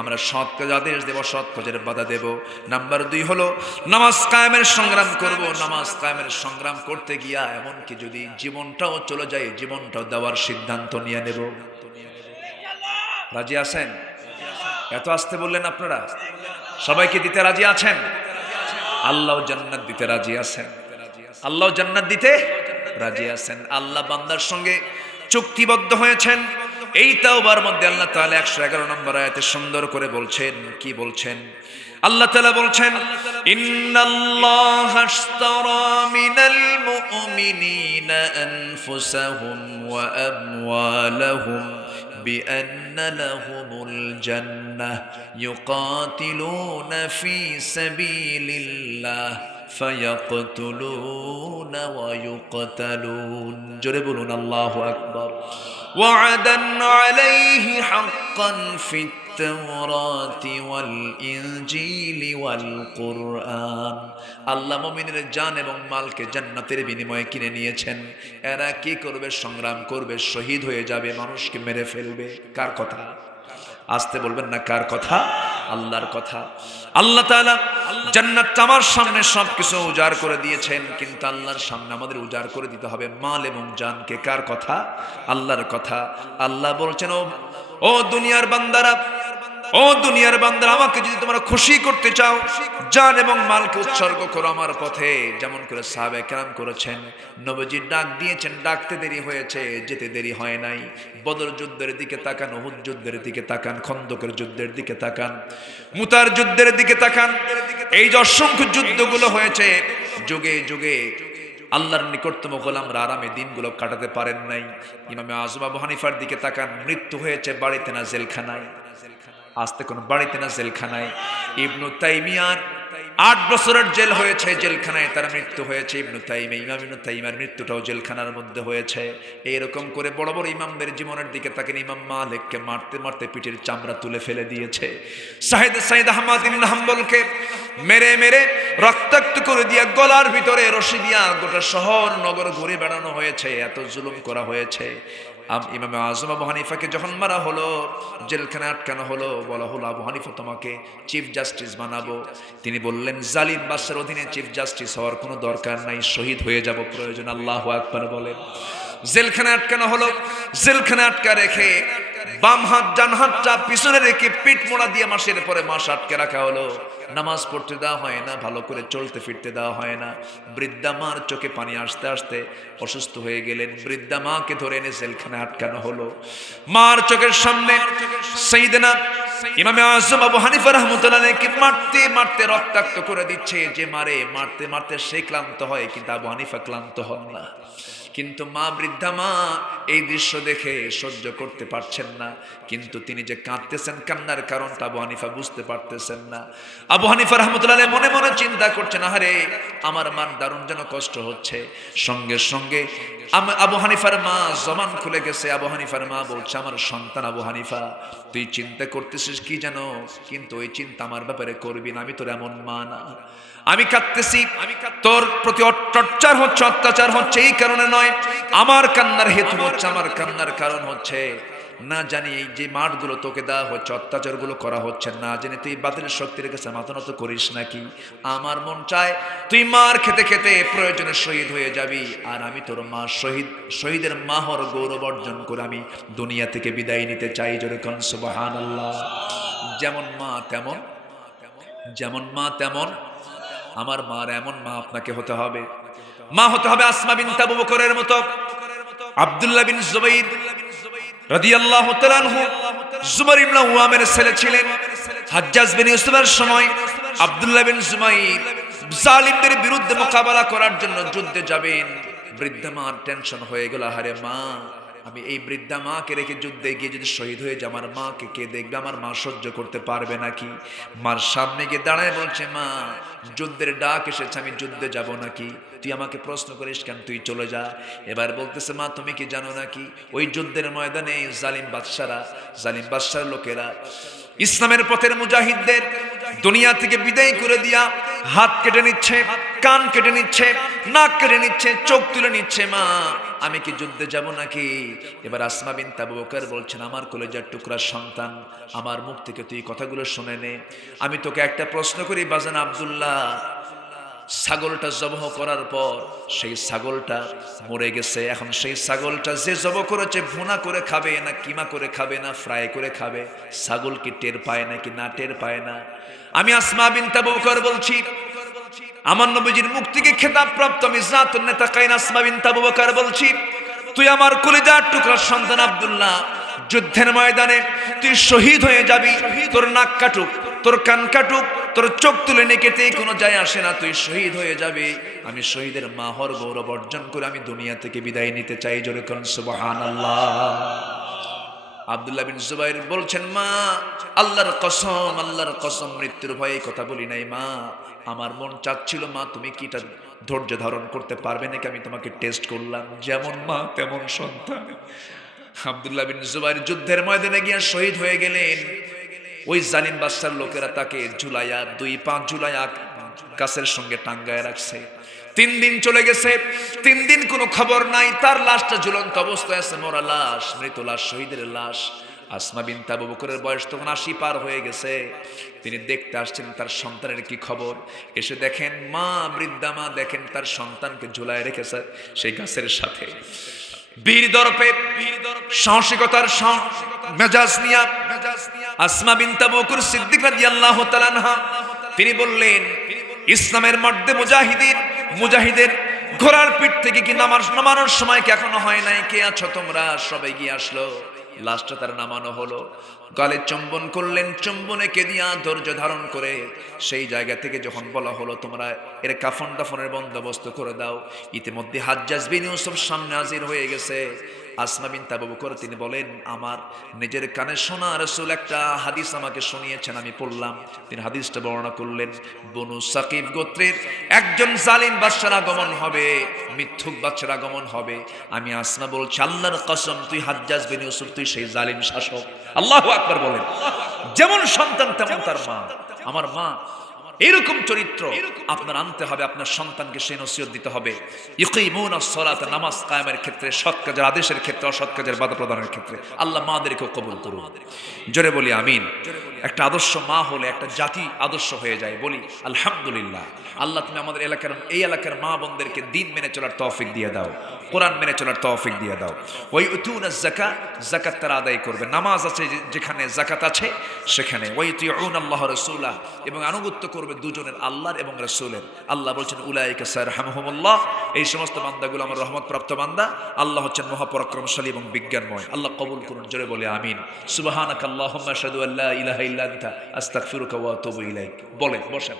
আমরা সৎ কাজ আদেশ দেব, সৎ কাজের বাধা দেব। নাম্বার 2 হলো নামাজ কায়েমের সংগ্রাম করব। নামাজ কায়েমের সংগ্রাম করতে গিয়া এমনকি যদি জীবনটাও চলে যায়, জীবনটাও দেওয়ার সিদ্ধান্ত নিয়ে নেব। রাজি আছেন? এত আসতে বললেন আপনারা, সবাইকে দিতে রাজি আছেন? আল্লাহ জান্নাত দিতে রাজি আছেন, আল্লাহ জান্নাত দিতে রাজি আছেন। আল্লাহ বান্দার সঙ্গে চুক্তিবদ্ধ হয়েছেন। এই তাওবার মধ্যে আল্লাহ তাআলা 111 নম্বর আয়াতে সুন্দর করে বলছেন, কি বলছেন? আল্লাহ তাআলা বলছেন, ইন্নাল্লাহা আশতারা মিনাল মুমিনিনা আনফুসাহুম ওয়া আমওয়ালাহুম بأن لهم الجنة يقاتلون في سبيل الله فيقتلون ويقتلون جرب بولون الله أكبر وعدا عليه حقا في التوراة والإنجيل والقرآن আল্লাহ মুমিনের জান এবং মালকে জান্নাতের বিনিময়ে কিনে নিয়েছেন। এরা কি করবে? সংগ্রাম করবে, শহীদ হয়ে যাবে, মানুষকে মেরে ফেলবে। কার কথা? আসতে বলবেন না, কার কথা? আল্লাহর কথা। আল্লাহ তাআলা জান্নাত আমার সামনে সবকিছু উজাড় করে দিয়েছেন, কিন্তু আল্লাহর সামনে আমাদের উজাড় করে দিতে হবে মাল এবং জানকে। কার কথা? আল্লাহর কথা। আল্লাহ বলছেন, ও দুনিয়ার বান্দারা, ও দুনিয়ার বান্দারা, আমাকে যদি তোমরা খুশি করতে চাও, জান এবং মালকে উৎসর্গ করো আমার পথে। যেমন করে সাহাবায়ে কেরাম করেছেন। নবীজি ডাক দিয়েছেন, ডাকতে দেরি হয়েছে, যেতে দেরি হয় নাই। বদর যুদ্ধের দিকে তাকান, উহুদ যুদ্ধের দিকে তাকান, খন্দকের যুদ্ধের দিকে তাকান, মুতার যুদ্ধের দিকে তাকান। এই যে অসংখ্য যুদ্ধগুলো হয়েছে, যুগে যুগে আল্লাহর নিকটতম গোলামরা আরামে দিনগুলো কাটাতে পারেন নাই। ইমামে আযম আবু হানিফার দিকে তাকান, মৃত্যু হয়েছে বাড়িতে না জেলখানায়। আসতে কোন বাড়িতে না জেলখানায়। ইবনু তাইমিয়ার 8 বছরের জেল হয়েছে, জেলখানায় তার মৃত্যু হয়েছে। ইবনু তাইমিয়া, ইমাম ইবনু তাইমিয়ার মৃত্যুটাও জেলখানার মধ্যে হয়েছে। এইরকম করে বড় বড় ইমামদের জীবনের দিকে তাকেন। ইমাম মালিককে মারতে মারতে পিঠের চামড়া তুলে ফেলে দিয়েছে। সাইদ আহমদ ইবনে হাম্বলকে মেরে মেরে রক্তাক্ত করে দিয়া গলার ভিতরে রশি দিয়া গোটা শহর নগর ঘুরে বেড়ানো হয়েছে। এত জুলুম করা হয়েছে। ইমাম আযম আবু হানিফাকে যখন মারা হলো, জেলখানায় আটকানো হলো, বলা হলো আবু হানিফা তোমাকে চিফ জাস্টিস বানাবো। তিনি বললেন, জালিম বাদশার অধীনে চিফ জাস্টিস হওয়ার কোনো দরকার নাই, শহীদ হয়ে যাব প্রয়োজন। আল্লাহু আকবার বলেন। জেলখানায় আটকানো হলো। জেলখানায় আটকা রেখে বাম হাত ডান হাতটা পিছনে রেখে পিঠ মোড়া দিয়ে মাসের পরে মাস আটকে রাখা হলো। নামাজ পড়তে দেওয়া হয় না, ভালো করে চলতে ফিরতে দেওয়া হয় না। বৃদ্ধা মার চোখে পানি আসতে আসতে অসুস্থ হয়ে গেলেন। বৃদ্ধা মাকে ধরে এনে জেলখানায় আটকানো হলো। মার চোখের সামনে সাইয়েদনা ইমামে আযম আবু হানিফা রাহমাতুল্লাহ আলাইহি মারতে মারতে রক্তাক্ত করে দিচ্ছে। যে মারে, মারতে মারতে সে ক্লান্ত হয়, কিন্তু আবু হানিফা ক্লান্ত হন না। কিন্তু মা, বৃদ্ধা মা এই দৃশ্য দেখে সহ্য করতে পারছেন না। কিন্তু তিনি যে কাঁদতেছেন, কান্নার কারণটা আবু হানিফা বুঝতে পারতেছেন না। আবু হানিফা রাহমাতুল্লাহ আলাইহি মনে মনে চিন্তা করছেন, আরে আমার মার দারুণ যেন কষ্ট হচ্ছে। সঙ্গে সঙ্গে আবু হানিফার মা জবান খুলে গেছে। আবু হানিফার মা বলছে, আমার সন্তান আবু হানিফা, তুই চিন্তা করতেছিস কি জানো, কিন্তু ওই চিন্তা আমার ব্যাপারে করবি না। আমি তোর এমন মা না। আমি কাঁদতেছি, তোর প্রতি টর্চার হচ্ছে, অত্যাচার হচ্ছে, এই কারণে নয়। আমার কান্নার হেতু হচ্ছে, আমার কান্নার কারণ হচ্ছে, না জানি এই যে মাঠগুলো তোকে দেওয়া হচ্ছে, অত্যাচারগুলো করা হচ্ছে, না জানি তুই বাতিলের শক্তির কাছে মাথা নত করিস নাকি। আমার মন চায় তুই মার খেতে খেতে প্রয়োজনে শহীদ হয়ে যাবি, আর আমি তোর মা শহীদের মা হওয়ার গৌরব অর্জন করে আমি দুনিয়া থেকে বিদায় নিতে চাই। জোরে কোন সুবহানাল্লাহ। যেমন মা তেমন যেমন মা তেমন আমার মার এমন মা আপনাকে হতে হবে। মা হতে হবে আসমা বিনত আবু বকরের মতো। আব্দুল্লাহ বিন জুবাইর রাদিয়াল্লাহু তাআলা আনহু জুবাইর ইবনে আওয়ামের ছেলে ছিলেন। হাজ্জাজ বিন ইউসুফের সময় আব্দুল্লাহ বিন জুবাইর জালিমদের বিরুদ্ধে মোকাবেলা করার জন্য যুদ্ধে যাবেন। বৃদ্ধা মার টেনশন হয়ে গেল, আরে মা, আমি এই বৃদ্ধা মাকে রেখে যুদ্ধে গিয়ে যদি শহীদ হয়ে যায় আমার মাকে কে দেখবে? আমার মা সহ্য করতে পারবে নাকি? মার সামনে গিয়ে দাঁড়ায় বলছে, মা, যুদ্ধের ডাক এসেছে, আমি যুদ্ধে যাব নাকি? তুই আমাকে প্রশ্ন করিস কেন? তুই চলে যা। এবার বলতেছে, মা, তুমি কি জানো নাকি ওই যুদ্ধের ময়দানে জালিম বাদশার লোকেরা ইসলামের পথের মুজাহিদদের দুনিয়া থেকে বিদায় করে দিয়া হাত কেটে নিচ্ছে, কান কেটে নিচ্ছে, নাক কেটে নিচ্ছে, চোখ তুলে নিচ্ছে। মা, আমি কি যুদ্ধে যাব নাকি? এবার আসমা বিনত আবু বকর বলছেন, আমার কলেজার টুকরা সন্তান, আমার মুখ থেকে তুই কথাগুলো শুনে নে। আমি তোকে একটা প্রশ্ন করি বাজান আব্দুল্লাহ, ছাগলটা জবহ করার পর সেই ছাগলটা মরে গেছে, এখন সেই ছাগলটা যে জবহ করেছে ভুনা করে খাবে না কিমা করে খাবে না ফ্রাই করে খাবে? ছাগল কি টের পায় নাকি না টের পায় না? আমি আসমা বিনত আবু বকর বলছি, আমার নবীজির মুখ থেকে খেতাব প্রাপ্ত আমি জাতুন নেতা কাইন আসমা বিনত আবু বকর বলছি, তুই আমার কলিজার টুকরা সন্তান আব্দুল্লাহ, যুদ্ধের ময়দানে তুই শহীদ হয়ে যাবি। তোর নাক কাটুক, তোর কান কাটুক, তোর চোখ তুলে নেকেতে কোনো যায় আসে না, তুই শহীদ হয়ে যাবি। আমি শহীদের মা হওয়ার গৌরব অর্জন করে আমি দুনিয়া থেকে বিদায় নিতে চাই। জোরে কোন সুবহানাল্লাহ। আব্দুল্লাহ বিন জুবাইর বলছেন, মা, আল্লাহর কসম মৃত্যুর ভয়ে কথা বলি নাই। মা, আমার মন চাচ্ছিল, মা, তুমি কিটা ধৈর্য ধারণ করতে পারবে নাকি? আমি তোমাকে টেস্ট করলাম। যেমন মা তেমন সন্তান। আব্দুল্লাহ বিন জুবাইর যুদ্ধের ময়দানে গিয়ে শহীদ হয়ে গেলেন। ওই জালিম বাদশার লোকেরা তাকে ঝুলাইয়া 2 পা ঝুলাইয়া গাছের সঙ্গে টাঙ্গায় রাখছে। 3 দিন চলে গেছে, 3 দিন কোনো খবর নাই। তার লাশটা ঝুলন্ত অবস্থায় আছে, মরা লাশ, মৃত লাশ, শহীদের লাশ। আসমা বিনত আবু বকরের বয়স তখন 80 পার হয়ে গেছে। তিনি দেখতে আসছেন তার সন্তানের কি খবর। এসে দেখেন মা, বৃদ্ধা মা, দেখেন তার সন্তানকে ঝুলায় রেখেছে সেই গাছের সাথে। বীর দর্পে সাহসিকতার মেজাজ নিয়া আসমা বিনত আবু বকর সিদ্দিক রাদিয়াল্লাহু তাআলা আনহা তিনি বললেন, ইসলামের মধ্যে মুজাহিদের ঘোড়ার পিঠ থেকে কি নামানোর সময় কি এখনো হয় নাই? কে আছো তোমরা? সবাই গিয়ে আসলো। লাশটা তার নামানো হলো। গালে চুম্বন করলেন, চুম্বনে কে দিয়া ধৈর্য ধারণ করে সেই জায়গা থেকে যখন বলা হলো তোমরা এর কাফন দাফনের বন্দোবস্ত করে দাও, ইতিমধ্যে হাজ্জাজ বিন ইউসুফ সামনে হাজির হয়ে গেছে। আসমা বিনত আবু বকর তিনি বলেন, আমার নিজের কানে শোনা রাসূল একটা হাদিস আমাকে শুনিয়েছেন, আমি পড়লাম। তিনি হাদিসটা বর্ণনা করলেন, বনু সাকিব গোত্রের একজন জালিম বাদশার আগমন হবে, মিথ্যুক বাদশার আগমন হবে। আমি আসমা বলছি, আল্লাহর কসম, তুই হাজ্জাজ বিন ইউসুফ, তুই সেই জালিম শাসক। আল্লাহু আকবার বলেন। যেমন সন্তান তেমন তার মা। আমার মা এরকম চরিত্র আপনার আনতে হবে, আপনার সন্তানকে সেই নসিহত দিতে হবে। ইকিমুনাস সালাত, নামাজ কায়েমের ক্ষেত্রে, সৎ কাজের আদেশের ক্ষেত্রে, অসৎ কাজের বাধা প্রদানের ক্ষেত্রে। আল্লাহ মাদেরকেও কবুল করুন। জোরে বলি আমিন। একটা আদর্শ মা হলে একটা জাতি আদর্শ হয়ে যায়। বলি আলহামদুলিল্লাহ। আল্লাহ তুমি আমাদের এই এলাকার মা বোনদেরকে দিন মেনে চলার তৌফিক দিয়ে দাও, কোরআন মেনে চলার তৌফিক দিয়ে দাও। ওয়াইউতুনাজ যাকাত, যাকাত তারা আদায় করবে। নামাজ আছে যেখানে, যাকাত আছে সেখানে। ওয়াইউতিউনাল্লাহ রাসূলা, এবং আনুগত্য করবে দুজনের, আল্লাহর এবং রাসূলের। আল্লাহ বলছেন, উলাইকা সারহামহুমুল্লাহ, এই সমস্ত বান্দাগুলো আমার রহমতপ্রাপ্ত বান্দা। আল্লাহ হচ্ছেন মহাপরাক্রমশালী এবং বিজ্ঞানময়। আল্লাহ কবুল করুন। জোরে বলে আমিন। সুবহানাকাল্লাহুম্মা আশহাদু আল্লা ইলাহা ইল্লা আনতা আস্তাগফিরুকা ওয়া আতুবু ইলাইক। বলেন, বসেন।